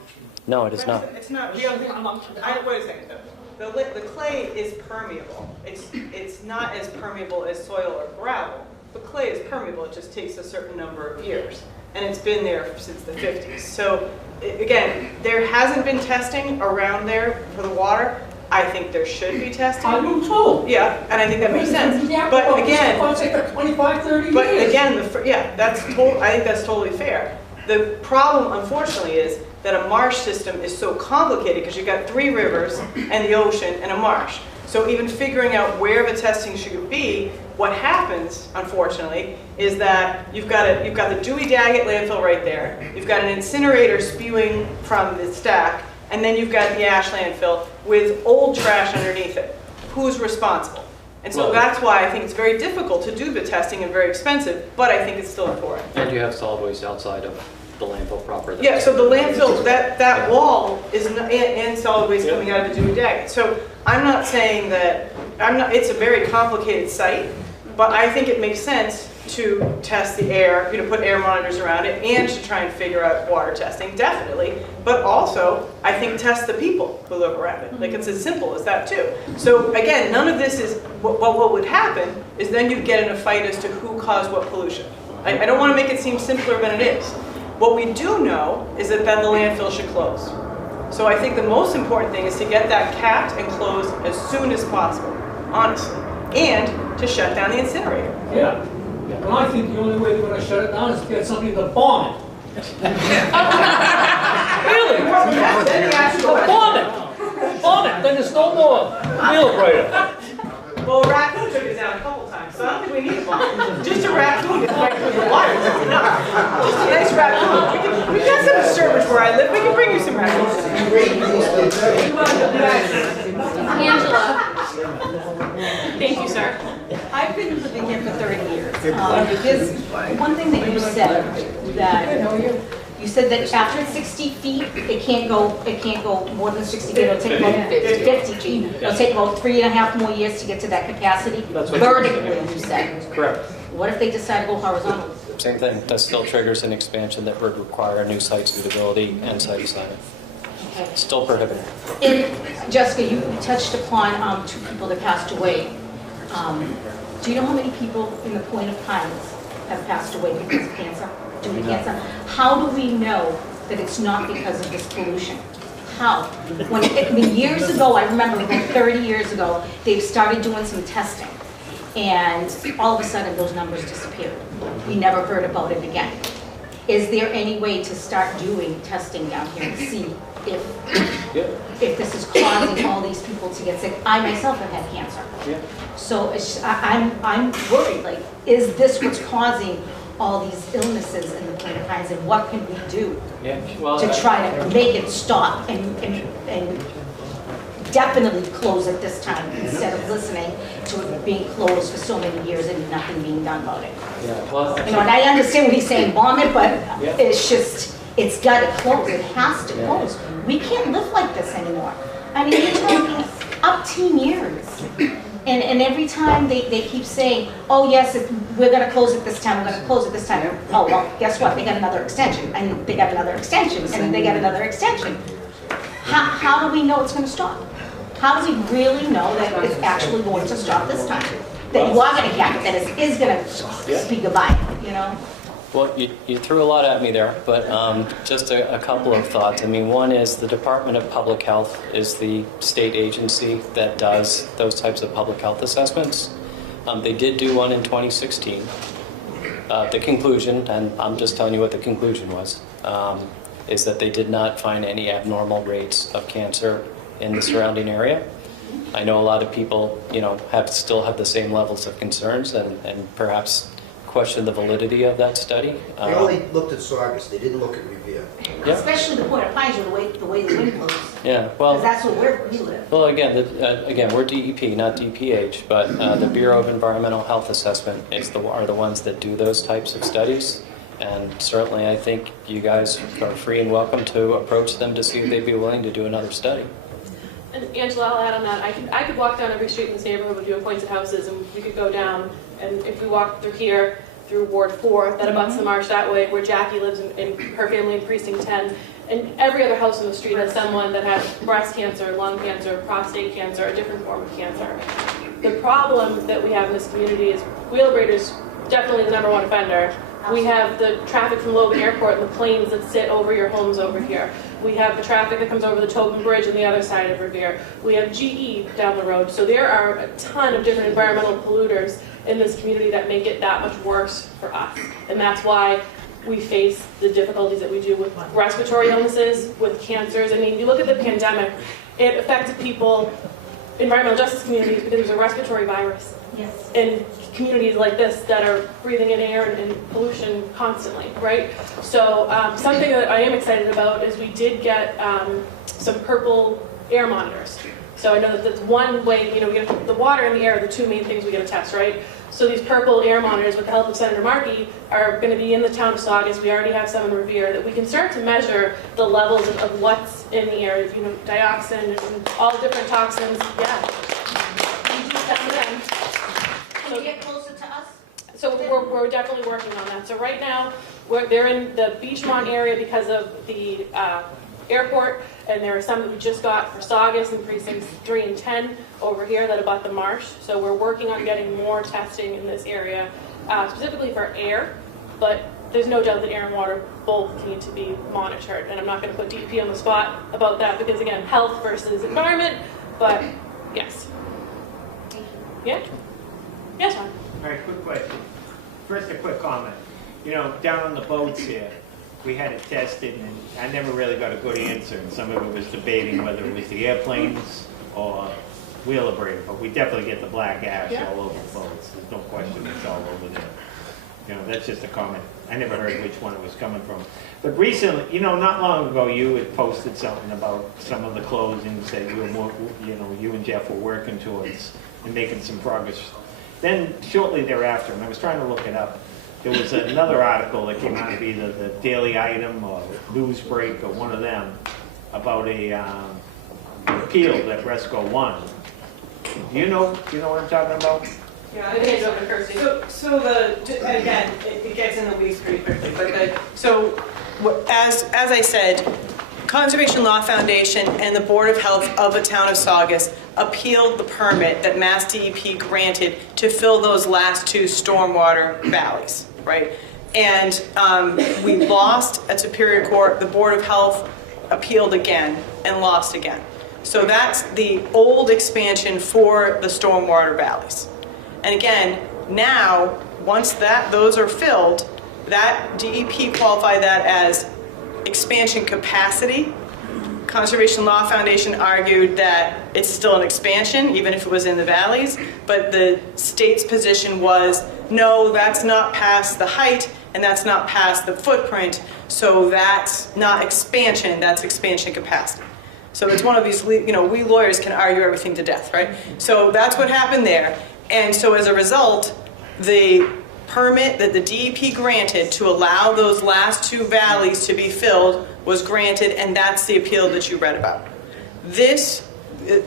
No, it is not. It's not. Wait a second though. The clay is permeable. It's not as permeable as soil or gravel. But clay is permeable. It just takes a certain number of years, and it's been there since the 50s. So again, there hasn't been testing around there for the water. I think there should be testing. I do too. Yeah, and I think that makes sense. But again, 25, 30 years. but again, I think that's totally fair. The problem, unfortunately, is that a marsh system is so complicated because you've got 3 rivers and the ocean and a marsh. So even figuring out where the testing should be, what happens, unfortunately, is that you've got the Dewey Daggett landfill right there. You've got an incinerator spewing from the stack. And then you've got the ash landfill with old trash underneath it. Who's responsible? And so that's why I think it's very difficult to do the testing and very expensive, but I think it's still important. And you have solid waste outside of the landfill proper. Yeah, so the landfill, that wall is, and solid waste coming out of the Dewey Daggett. So I'm not saying that, it's a very complicated site, but I think it makes sense to test the air, put air monitors around it, and to try and figure out water testing, definitely. But also, I think test the people who live around it. Like, it's as simple as that too. So again, none of this is, what would happen is then you'd get in a fight as to who caused what pollution. I don't want to make it seem simpler than it is. What we do know is that then the landfill should close. So I think the most important thing is to get that capped and closed as soon as possible, honestly. And to shut down the incinerator. Yeah. Well, I think the only way they're going to shut it down is to get somebody to bomb it. Really? Bomb it! Bomb it! Then there's no more Wheelabrator. Well, a raccoon took it down a couple times, so I don't think we need a bomb. Just a raccoon gets right through the wires. That's enough. Just a nice raccoon. We've got some disturbance where I live. We can bring you some raccoons. Angela. Thank you, sir. I've been living here for 30 years. There's one thing that you said that after 60 feet, it can't go more than 60 feet. It'll take about 50 feet. It'll take about 3.5 more years to get to that capacity. Vertically, you said. Correct. What if they decide to go horizontally? Same thing. That still triggers an expansion that would require a new site suitability and site design. Okay. Still prohibited. And Jessica, you touched upon 2 people that passed away. Do you know how many people in the Point of Pines have passed away because of cancer, due to cancer? How do we know that it's not because of this pollution? how. Years ago, I remember about 30 years ago, they started doing some testing. And all of a sudden, those numbers disappeared. We never heard about it again. Is there any way to start doing testing down here and see if this is causing all these people to get sick? I myself have had cancer. So I'm worried, like, is this what's causing all these illnesses in the Plain of Pines, and what can we do to try to make it stop and definitely close it this time instead of listening to it being closed for so many years and nothing being done about it. And I understand what he's saying, bomb it, but it's just, it's got to close. It has to close. We can't live like this anymore. I mean, you're talking up 10 years. And every time they keep saying, oh yes, we're going to close it this time, we're going to close it this time. Oh, well, guess what? They got another extension, and they got another extension, and they got another extension. How do we know it's going to stop? How does he really know that it's actually going to stop this time? That you are going to cap it, that it is going to speak goodbye, you know? Well, you threw a lot at me there, but just a couple of thoughts. I mean, one is the Department of Public Health is the state agency that does those types of public health assessments. They did do one in 2016. The conclusion, and I'm just telling you what the conclusion was, is that they did not find any abnormal rates of cancer in the surrounding area. I know a lot of people, still have the same levels of concerns and perhaps question the validity of that study. They only looked at Saugus, they didn't look at Revere. Especially the Point of Pines, the way the wind blows. Yeah, well, because that's where we live. Well, again, we're DEP, not DPH, but the Bureau of Environmental Health Assessment are the ones that do those types of studies. And certainly, I think you guys are free and welcome to approach them to see if they'd be willing to do another study. And Angela, I'll add on that. I could walk down every street in this neighborhood with you appointed houses, and we could go down, and if we walk through here, through Ward 4, that abuts the marsh that way, where Jackie lives in her family in Precinct 10, and every other house on the street has someone that has breast cancer, lung cancer, prostate cancer, a different form of cancer. The problem that we have in this community is Wheelabrator's definitely the #1 offender. We have the traffic from Logan Airport and the planes that sit over your homes over here. We have the traffic that comes over the Tobin Bridge on the other side of Revere. We have GE down the road. So there are a ton of different environmental polluters in this community that make it that much worse for us. And that's why we face the difficulties that we do with respiratory illnesses, with cancers. I mean, you look at the pandemic, it affected people, environmental justice communities, because there's a respiratory virus. Yes. In communities like this that are breathing in air and pollution constantly, right? So something that I am excited about is we did get some purple air monitors. So I know that that's one way, we get the water and the air are the two main things we get to test, right? So these purple air monitors, with the help of Senator Markey, are going to be in the town of Saugus. We already have some in Revere, that we can start to measure the levels of what's in the air, dioxin and all different toxins. Yeah. Can you get closer to us? So we're definitely working on that. So right now, they're in the Beachmont area because of the airport, and there are some that we just got for Saugus and precincts 3 and 10 over here that abut the marsh. So we're working on getting more testing in this area, specifically for air, but there's no doubt that air and water both need to be monitored. And I'm not going to put DEP on the spot about that because, again, health versus environment, but yes. Yeah? Yes, Ron. All right, quick question. First, a quick comment. Down on the boats here, we had it tested, and I never really got a good answer. And some of it was debating whether it was the airplanes or Wheelabrator, but we definitely get the black ash all over the boats. There's no question it's all over there. That's just a comment. I never heard which one it was coming from. But recently, not long ago, you had posted something about some of the closings that you and Jeff were working towards and making some progress. Then shortly thereafter, and I was trying to look it up, there was another article that came out of either the Daily Item or Newsbreak or one of them about a appeal that Resco won. Do you know what I'm talking about? Yeah, I think it's open Kirsty. Again, it gets in the weeds pretty quickly. But as I said, Conservation Law Foundation and the Board of Health of the town of Saugus appealed the permit that Mass DEP granted to fill those last 2 stormwater valleys, right? And we lost at Superior Court. The Board of Health appealed again and lost again. So that's the old expansion for the stormwater valleys. And again, now, once those are filled, that DEP qualified that as expansion capacity. Conservation Law Foundation argued that it's still an expansion, even if it was in the valleys, but the state's position was, no, that's not past the height, and that's not past the footprint, so that's not expansion, that's expansion capacity. So it's one of these, we lawyers can argue everything to death, right? So that's what happened there. And so as a result, the permit that the DEP granted to allow those last two valleys to be filled was granted, and that's the appeal that you read about. This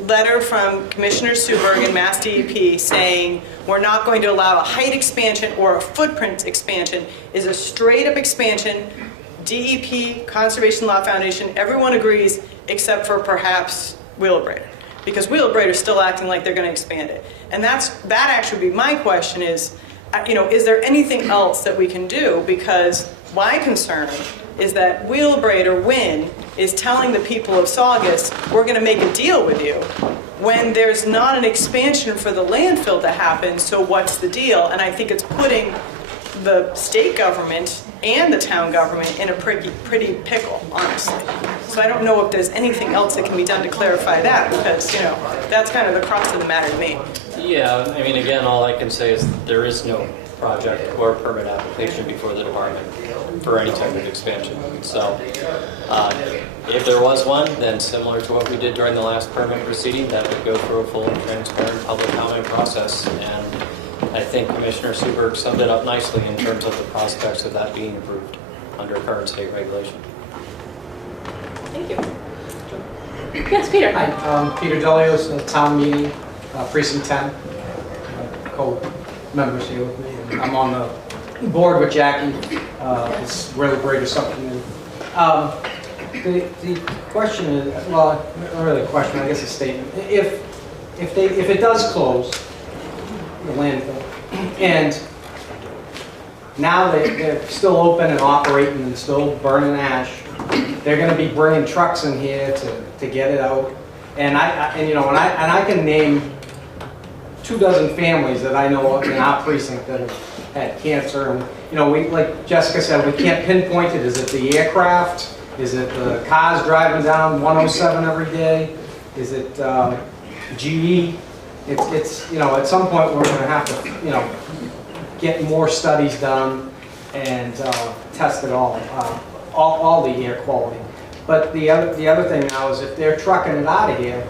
letter from Commissioner Suberg and Mass DEP saying we're not going to allow a height expansion or a footprint expansion is a straight up expansion. DEP, Conservation Law Foundation, everyone agrees except for perhaps Wheelabrator, because Wheelabrator is still acting like they're going to expand it. And that actually would be my question is there anything else that we can do? Because my concern is that Wheelabrator Win is telling the people of Saugus, we're going to make a deal with you, when there's not an expansion for the landfill to happen, so what's the deal? And I think it's putting the state government and the town government in a pretty pickle, honestly. So I don't know if there's anything else that can be done to clarify that, because, that's kind of the crux of the matter to me. Yeah, I mean, again, all I can say is that there is no project or permit application before the department for any type of expansion. So if there was one, then similar to what we did during the last permit proceeding, that would go through a full and transparent public comment process. And I think Commissioner Suberg summed it up nicely in terms of the prospects of that being approved under current state regulation. Thank you. Yes, Peter. Hi, Peter Delios, town meeting, precinct 10, co-members here with me. And I'm on the board with Jackie, this Wheelabrator subcommittee. The question is, well, not really a question, I guess a statement. If it does close, the landfill, and now they're still open and operating and still burning ash, they're going to be bringing trucks in here to get it out. And I can name 24 families that I know in our precinct that have had cancer. And we, like Jessica said, we can't pinpoint it. Is it the aircraft? Is it the cars driving down 107 every day? Is it GE? It's at some point we're going to have to get more studies done and test it all the air quality. But the other thing now is if they're trucking it out of here,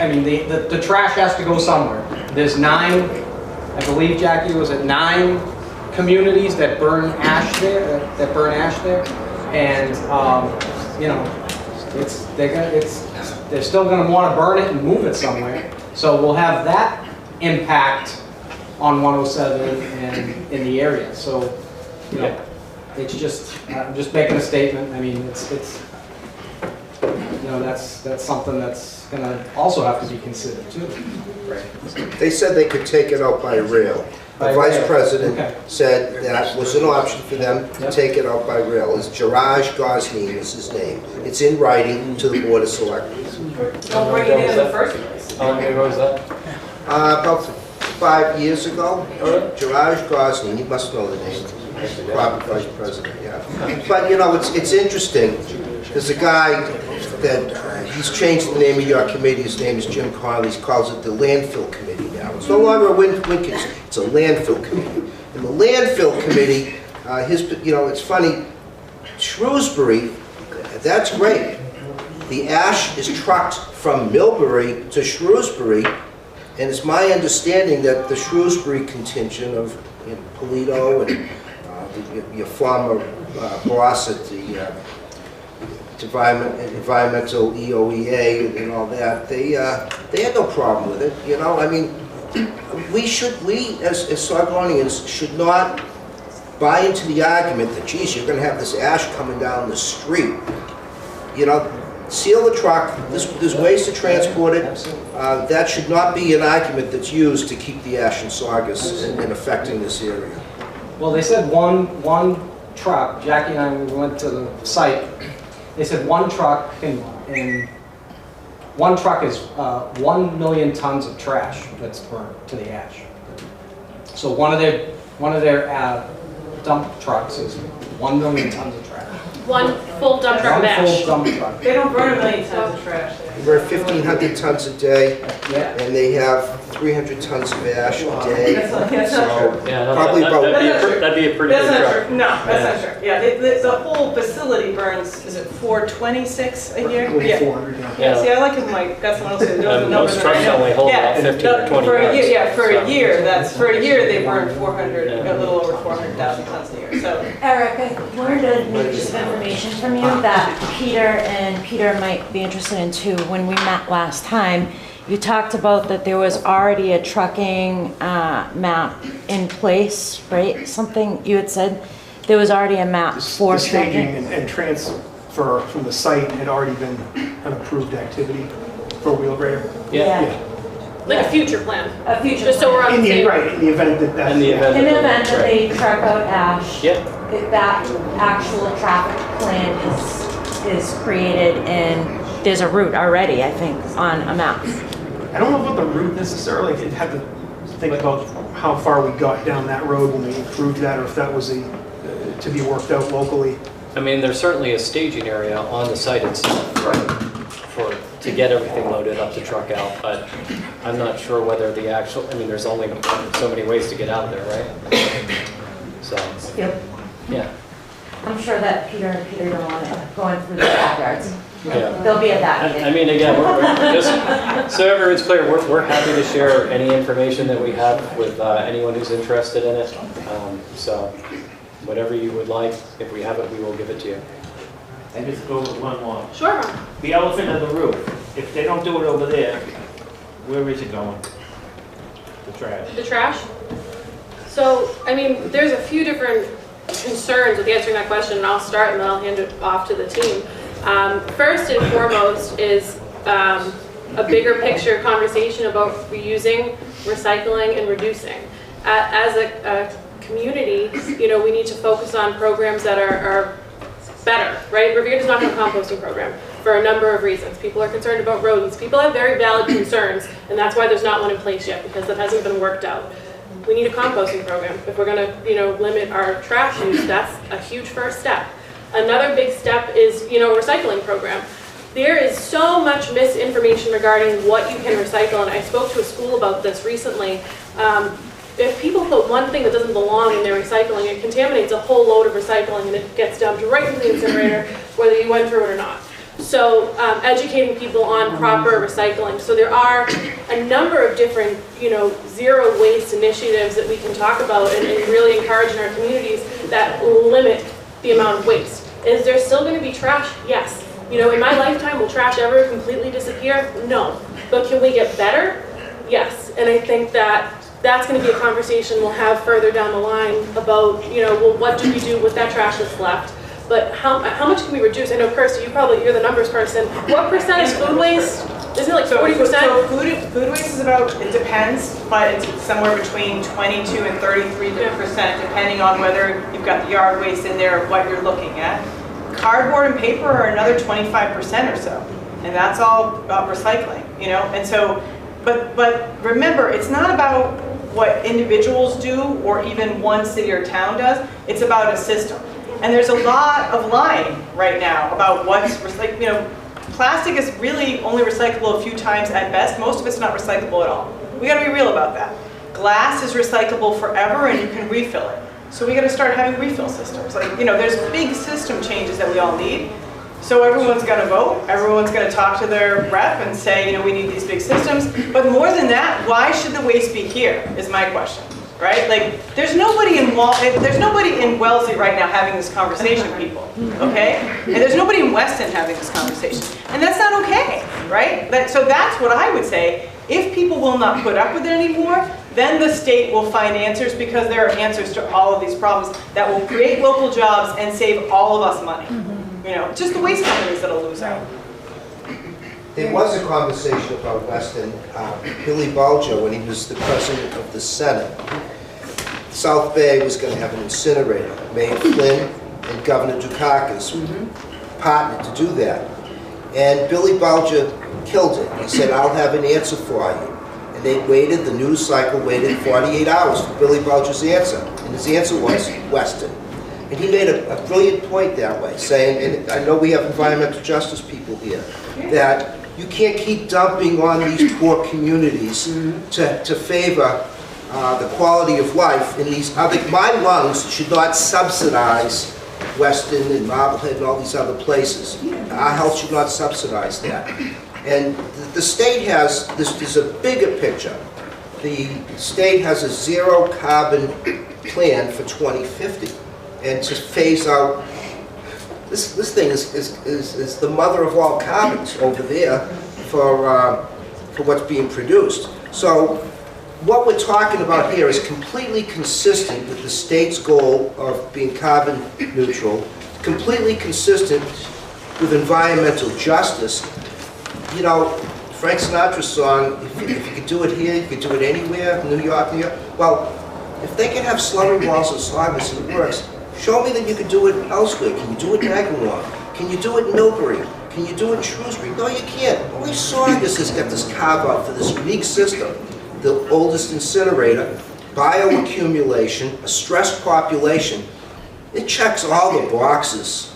I mean the trash has to go somewhere. There's 9, I believe, Jackie, was it 9 communities that burn ash there, and they're still going to want to burn it and move it somewhere. So we'll have that impact on 107 and in the area. So it's just I'm just making a statement. I mean, it's that's something that's going to also have to be considered too. Right. They said they could take it out by rail. The vice president said that was an option for them to take it out by rail. It's Jiraj Gosneen is his name. It's in writing to the Board of Selectmen. Don't bring it in the first place. How long ago was that? About 5 years ago. Jiraj Gosneen, you must know the name. Corporate vice president, yeah. But it's interesting. There's a guy that he's changed the name of your committee. His name is Jim Conley. He calls it the Landfill Committee now. It's no longer a Winkins. It's a Landfill Committee. And the Landfill Committee, it's funny. Shrewsbury, that's great. The ash is trucked from Millbury to Shrewsbury, and it's my understanding that the Shrewsbury contingent of Polito and your former boss at the environmental EOEA and all that, they had no problem with it. I mean, we as Saugonians should not buy into the argument that, geez, you're going to have this ash coming down the street. Seal the truck. There's ways to transport it. That should not be an argument that's used to keep the ash in Saugus and affecting this area. Well, they said one truck. Jackie and I, we went to the site, they said one truck one truck is 1 million tons of trash that's burnt to the ash. So one of their dump trucks is 1 million tons of trash. One full dump truck of ash. One full dump truck. They don't burn 1 million tons of trash. We're 1,500 tons a day, Yeah. and they have 300 tons of ash a day. That's not true. So Yeah, no, probably about that'd be a pretty That's big not truck. true. No, that's not true. Yeah, the whole facility burns, is it 426 a year? Yeah. 400. Yeah, see, I like it, Mike, got someone else who knows the And numbers. most than I trucks know. only hold Yeah, about 15 or 20 for a year, tons. yeah, for a So- year, for a year, they burn 400, a little over 400,000 tons a year, so. Eric, I learned a new piece of information from you that Peter might be interested in too. When we met last time, you talked about that there was already a trucking map in place, right? Something you had said, there was already a map for The staging trucking. and transfer from the site had already been an approved activity for Wheelabrator. Yeah. Like a future plan. A future Just so we're on In the the, same. right, in the event that that's. In the event In the that event that they truck out ash, Yep. that actual traffic plan is created and there's a route already, I think, on a map. I don't know about the route necessarily. I'd have to think about how far we got down that road when we approved that, or if that was to be worked out locally. I mean, there's certainly a staging area on the site itself to get everything loaded up the truck out, but I'm not sure whether the actual, I mean, there's only so many ways to get out there, right? So, Yep. yeah. I'm sure that Peter don't want it going through the backyards. Yeah. They'll be at that meeting. I mean, again, we're just, so everyone's clear, we're happy to share any information that we have with anyone who's interested in it. So whatever you would like, if we have it, we will give it to you. And just go with one more. Sure. The elephant on the roof. If they don't do it over there, where is it going? The trash. The trash? So, I mean, there's a few different concerns with answering that question, and I'll start and then I'll hand it off to the team. First and foremost is a bigger picture conversation about reusing, recycling, and reducing. As a community, you know, we need to focus on programs that are better, right? Revere does not have a composting program for a number of reasons. People are concerned about rodents. People have very valid concerns, and that's why there's not one in place yet, because that hasn't been worked out. We need a composting program. If we're gonna, you know, limit our trash use, that's a huge first step. Another big step is, you know, a recycling program. There is so much misinformation regarding what you can recycle, and I spoke to a school about this recently. If people put one thing that doesn't belong in their recycling, it contaminates a whole load of recycling and it gets dumped right into the incinerator, whether you went through it or not. So educating people on proper recycling. So there are a number of different, you know, zero waste initiatives that we can talk about and really encourage in our communities that limit the amount of waste. Is there still going to be trash? Yes. You know, in my lifetime, will trash ever completely disappear? No. But can we get better? Yes. And I think that that's going to be a conversation we'll have further down the line about, you know, well, what do we do with that trash that's left? But how much can we reduce? I know, Kirsty, you're the numbers person. What percent is food waste? Isn't it like 40%? So food waste is about, it depends, but it's somewhere between 22 and 33%, depending on whether you've got the yard waste in there or what you're looking at. Cardboard and paper are another 25% or so, and that's all about recycling, you know? And so, but remember, it's not about what individuals do or even one city or town does, it's about a system. And there's a lot of lying right now about what's recyclable. You know, plastic is really only recyclable a few times at best. Most of it's not recyclable at all. We gotta be real about that. Glass is recyclable forever and you can refill it. So we gotta start having refill systems. Like, you know, there's big system changes that we all need. So everyone's gonna vote, everyone's gonna talk to their rep and say, you know, we need these big systems. But more than that, why should the waste be here, is my question. Right? Like, there's nobody in Wellesley right now having this conversation, people, okay? And there's nobody in Weston having this conversation. And that's not okay, right? So that's what I would say. If people will not put up with it anymore, then the state will find answers, because there are answers to all of these problems that will create local jobs and save all of us money. You know, just the waste companies that'll lose out. There was a conversation about Weston. Billy Bulger, when he was the president of the Senate, South Bay was going to have an incinerator. Mayor Flynn and Governor Dukakis department to do that. And Billy Boucher killed it. He said, I'll have an answer for you. And they waited, the news cycle waited 48 hours for Billy Boucher's answer. And his answer was Weston. And he made a brilliant point that way, saying, and I know we have environmental justice people here, that you can't keep dumping on these poor communities to favor the quality of life in these other. My lungs should not subsidize Weston and Marblehead and all these other places. Our health should not subsidize that. And the state has, there's a bigger picture. The state has a zero carbon plan for 2050. And to phase out, this thing is the mother of all carbons over there for what's being produced. So what we're talking about here is completely consistent with the state's goal of being carbon neutral, completely consistent with environmental justice. You know, Frank Sinatra's song, if you could do it here, you could do it anywhere, New York. Well, if they can have slumber walls and Saugus and it works, show me that you can do it elsewhere. Can you do it in Agawam? Can you do it in Millbury? Can you do it in Shrewsbury? No, you can't. Only Saugus has got this carve-out for this unique system. The oldest incinerator, bioaccumulation, a stressed population. It checks all the boxes.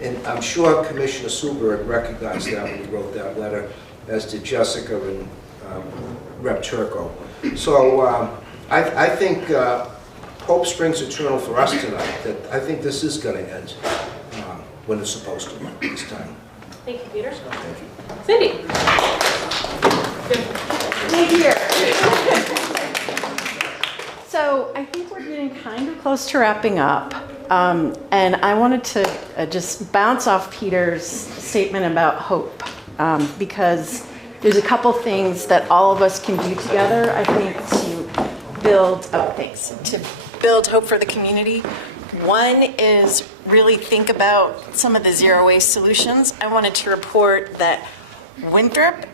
And I'm sure Commissioner Suberg recognized that when he wrote that letter, as did Jessica and Rep Turco. So I think hope springs eternal for us tonight, that I think this is going to end when it's supposed to this time. Thank you, Peter. Thank you. Cindy. Thank you. So I think we're getting kind of close to wrapping up. And I wanted to just bounce off Peter's statement about hope, because there's a couple things that all of us can do together, I think, to build hope for the community. One is really think about some of the zero waste solutions. I wanted to report that Winthrop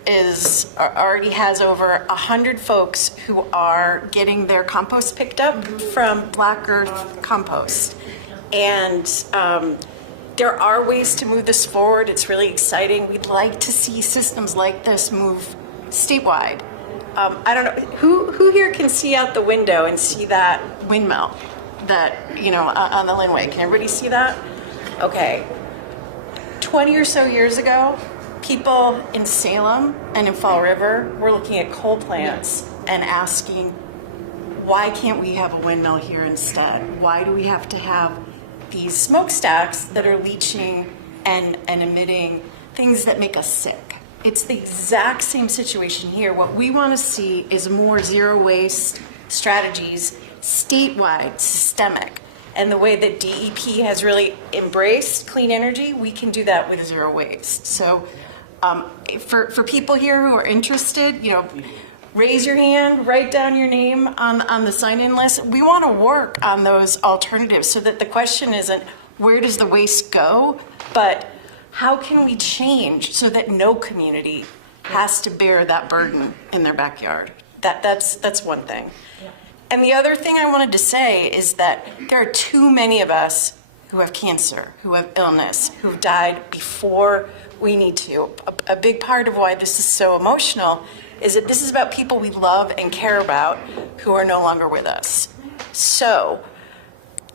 already has over 100 folks who are getting their compost picked up from Black Earth Compost. And there are ways to move this forward. It's really exciting. We'd like to see systems like this move statewide. I don't know, who here can see out the window and see that windmill that, on the Linway? Can everybody see that? Okay. 20 or so years ago, people in Salem and in Fall River were looking at coal plants and asking, why can't we have a windmill here instead? Why do we have to have these smokestacks that are leaching and emitting things that make us sick? It's the exact same situation here. What we want to see is more zero waste strategies, statewide, systemic. And the way that DEP has really embraced clean energy, we can do that with zero waste. So for people here who are interested, raise your hand, write down your name on the sign-in list. We want to work on those alternatives so that the question isn't where does the waste go, but how can we change so that no community has to bear that burden in their backyard? That's one thing. And the other thing I wanted to say is that there are too many of us who have cancer, who have illness, who've died before we need to. A big part of why this is so emotional is that this is about people we love and care about who are no longer with us. So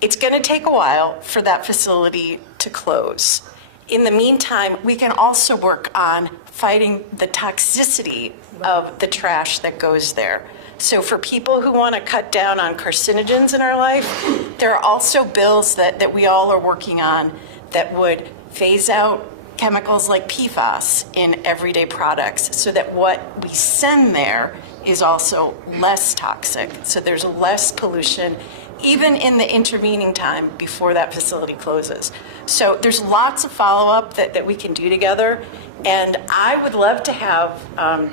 it's going to take a while for that facility to close. In the meantime, we can also work on fighting the toxicity of the trash that goes there. So for people who want to cut down on carcinogens in our life, there are also bills that we all are working on that would phase out chemicals like PFAS in everyday products so that what we send there is also less toxic, so there's less pollution, even in the intervening time before that facility closes. So there's lots of follow-up that we can do together, and I would love to have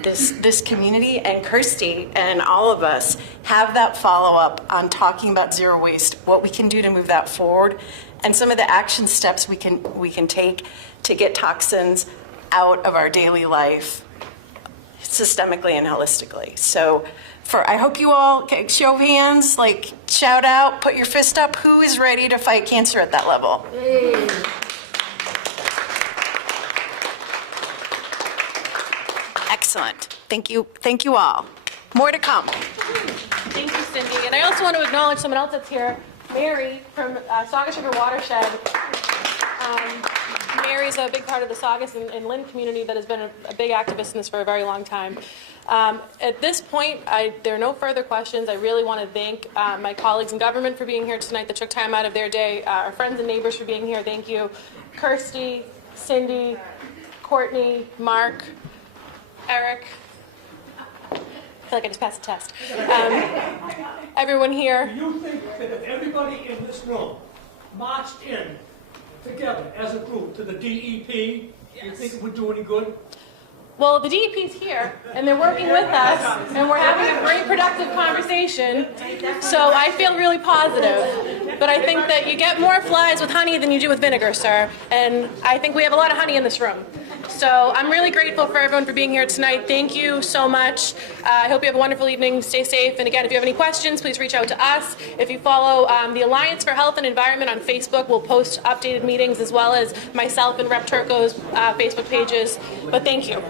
this community and Kirsty and all of us have that follow-up on talking about zero waste, what we can do to move that forward, and some of the action steps we can take to get toxins out of our daily life systemically and holistically. So I hope you all, show of hands, shout out, put your fist up. Who is ready to fight cancer at that level? excellent. Thank you all. More to come. Thank you, Cindy. And I also want to acknowledge someone else that's here, Mary from Saugus River Watershed. Mary's a big part of the Saugus and Lynn community that has been a big activist in this for a very long time. At this point, there are no further questions. I really want to thank my colleagues in government for being here tonight that took time out of their day, our friends and neighbors for being here. Thank you. Kirsty, Cindy, Courtney, Mark, Eric. I feel like I just passed the test. Everyone here. Do you think that if everybody in this room marched in together as a group to the DEP, you think it would do any good? Well, the DEP's here, and they're working with us, and we're having a great productive conversation, so I feel really positive. But I think that you get more flies with honey than you do with vinegar, sir, and I think we have a lot of honey in this room. So I'm really grateful for everyone for being here tonight. Thank you so much. I hope you have a wonderful evening. Stay safe. And again, if you have any questions, please reach out to us. If you follow the Alliance for Health and Environment on Facebook, we'll post updated meetings as well as myself and Rep. Turco's Facebook pages. But thank you.